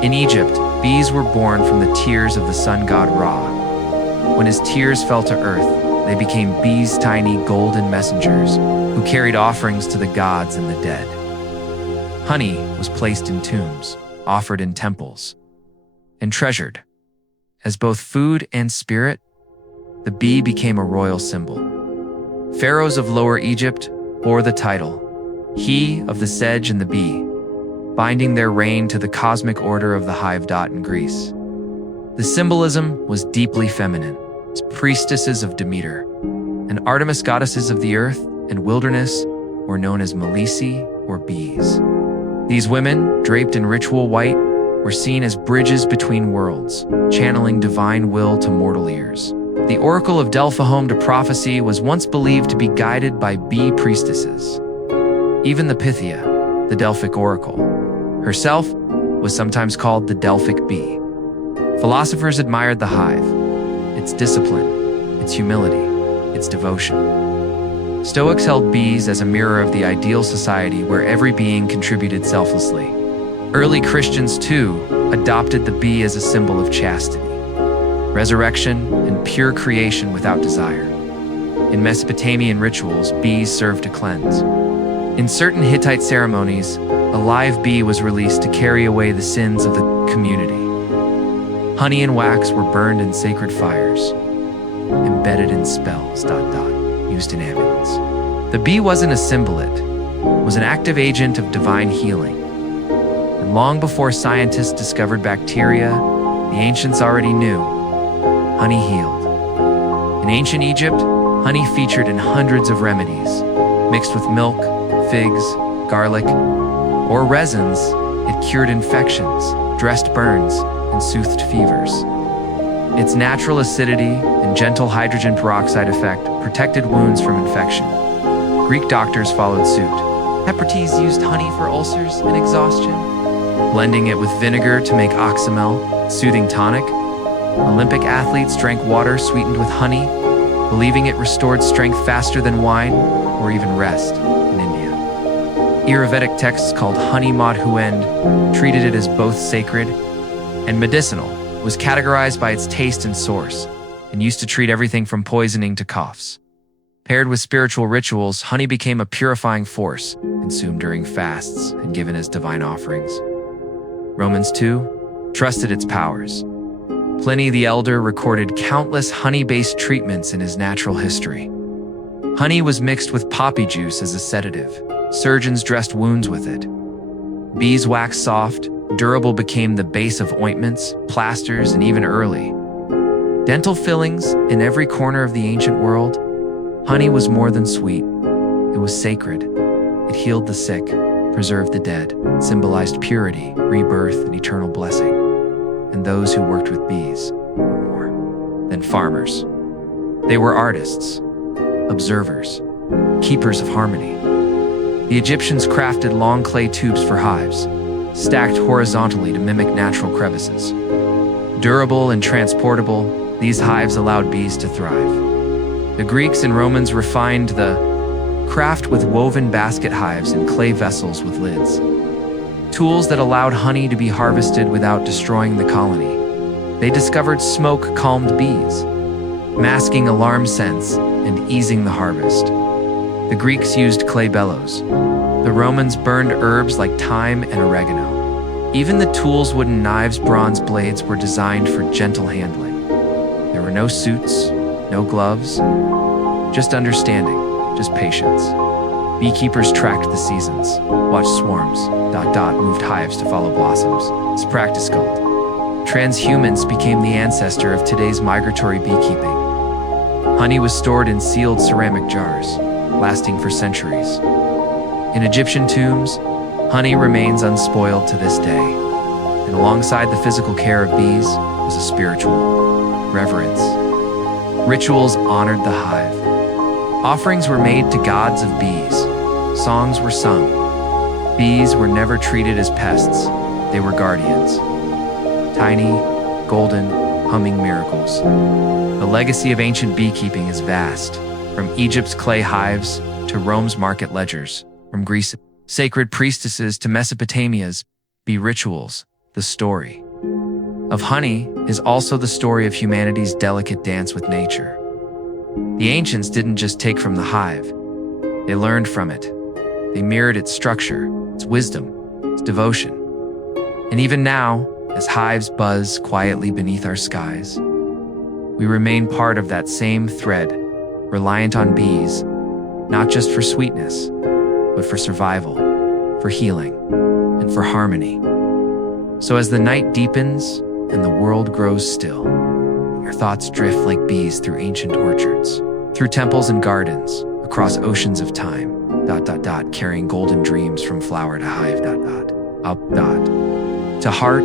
In Egypt, bees were born from the tears of the sun god Ra. When his tears fell to earth, they became bees' tiny golden messengers who carried offerings to the gods and the dead. Honey was placed in tombs, offered in temples, and treasured. As both food and spirit, the bee became a royal symbol. Pharaohs of Lower Egypt bore the title, he of the sedge and the bee, binding their reign to the cosmic order of the hive. In Greece, the symbolism was deeply feminine. As priestesses of Demeter and Artemis, goddesses of the earth and wilderness, were known as Melisi or bees. These women, draped in ritual white, were seen as bridges between worlds, channeling divine will to mortal ears. The Oracle of Delphi, home to prophecy, was once believed to be guided by bee priestesses. Even the Pythia, the Delphic oracle, herself was sometimes called the Delphic bee. Philosophers admired the hive, its discipline, its humility, its devotion. Stoics held bees as a mirror of the ideal society where every being contributed selflessly. Early Christians, too, adopted the bee as a symbol of chastity, resurrection, and pure creation without desire. In Mesopotamian rituals, bees served to cleanse. In certain Hittite ceremonies, a live bee was released to carry away the sins of the community. Honey and wax were burned in sacred fires, embedded in spells, used in amulets. The bee wasn't a symbol, it was an active agent of divine healing. And long before scientists discovered bacteria, The ancients already knew honey healed. In ancient Egypt, honey featured in hundreds of remedies. Mixed with milk, figs, garlic, or resins, it cured infections, dressed burns, and soothed fevers. Its natural acidity and gentle hydrogen peroxide effect protected wounds from infection. Greek doctors followed suit. Hippocrates used honey for ulcers and exhaustion, blending it with vinegar to make oxymel, soothing tonic. Olympic athletes drank water sweetened with honey, believing it restored strength faster than wine or even rest in India. Ayurvedic texts called honey madhuend treated it as both sacred and medicinal, was categorized by its taste and source, and used to treat everything from poisoning to coughs. Paired with spiritual rituals, honey became a purifying force, consumed during fasts and given as divine offerings. Romans 2 trusted its powers. Pliny the Elder recorded countless honey-based treatments in his natural history. Honey was mixed with poppy juice as a sedative. Surgeons dressed wounds with it. Beeswax soft, durable became the base of ointments, plasters, and even early dental fillings in every corner of the ancient world. Honey was more than sweet. It was sacred. It healed the sick, preserved the dead, symbolized purity, rebirth, and eternal blessing. And those who worked with bees were more than farmers. They were artists, observers, keepers of harmony. The Egyptians crafted long clay tubes for hives, stacked horizontally to mimic natural crevices. Durable and transportable, these hives allowed bees to thrive. The Greeks and Romans refined the craft with woven basket hives and clay vessels with lids, tools that allowed honey to be harvested without destroying the colony. They discovered smoke calmed bees, masking alarm scents and easing the harvest. The Greeks used clay bellows. The Romans burned herbs like thyme and oregano. Even the tools, wooden knives, bronze blades, were designed for gentle handling. There were no suits, no gloves, just understanding, just patience. Beekeepers tracked the seasons, watched swarms, moved hives to follow blossoms. This practice called transhumance became the ancestor of today's migratory beekeeping. Honey was stored in sealed ceramic jars, lasting for centuries. In Egyptian tombs, honey remains unspoiled to this day, and alongside the physical care of bees was a spiritual reverence. Rituals honored the hive. Offerings were made to gods of bees. Songs were sung. Bees were never treated as pests. They were guardians. Tiny, golden, humming miracles. The legacy of ancient beekeeping is vast, from Egypt's clay hives to Rome's market ledgers, from Greece's sacred priestesses to Mesopotamia's bee rituals. The story of honey is also the story of humanity's delicate dance with nature. The ancients didn't just take from the hive. They learned from it. They mirrored its structure, its wisdom, its devotion. And even now, as hives buzz quietly beneath our skies, we remain part of that same thread, reliant on bees, not just for sweetness, but for survival, for healing, and for harmony. So as the night deepens and the world grows still, your thoughts drift like bees through ancient orchards, through temples and gardens, across oceans of time, carrying golden dreams from flower to hive, to heart.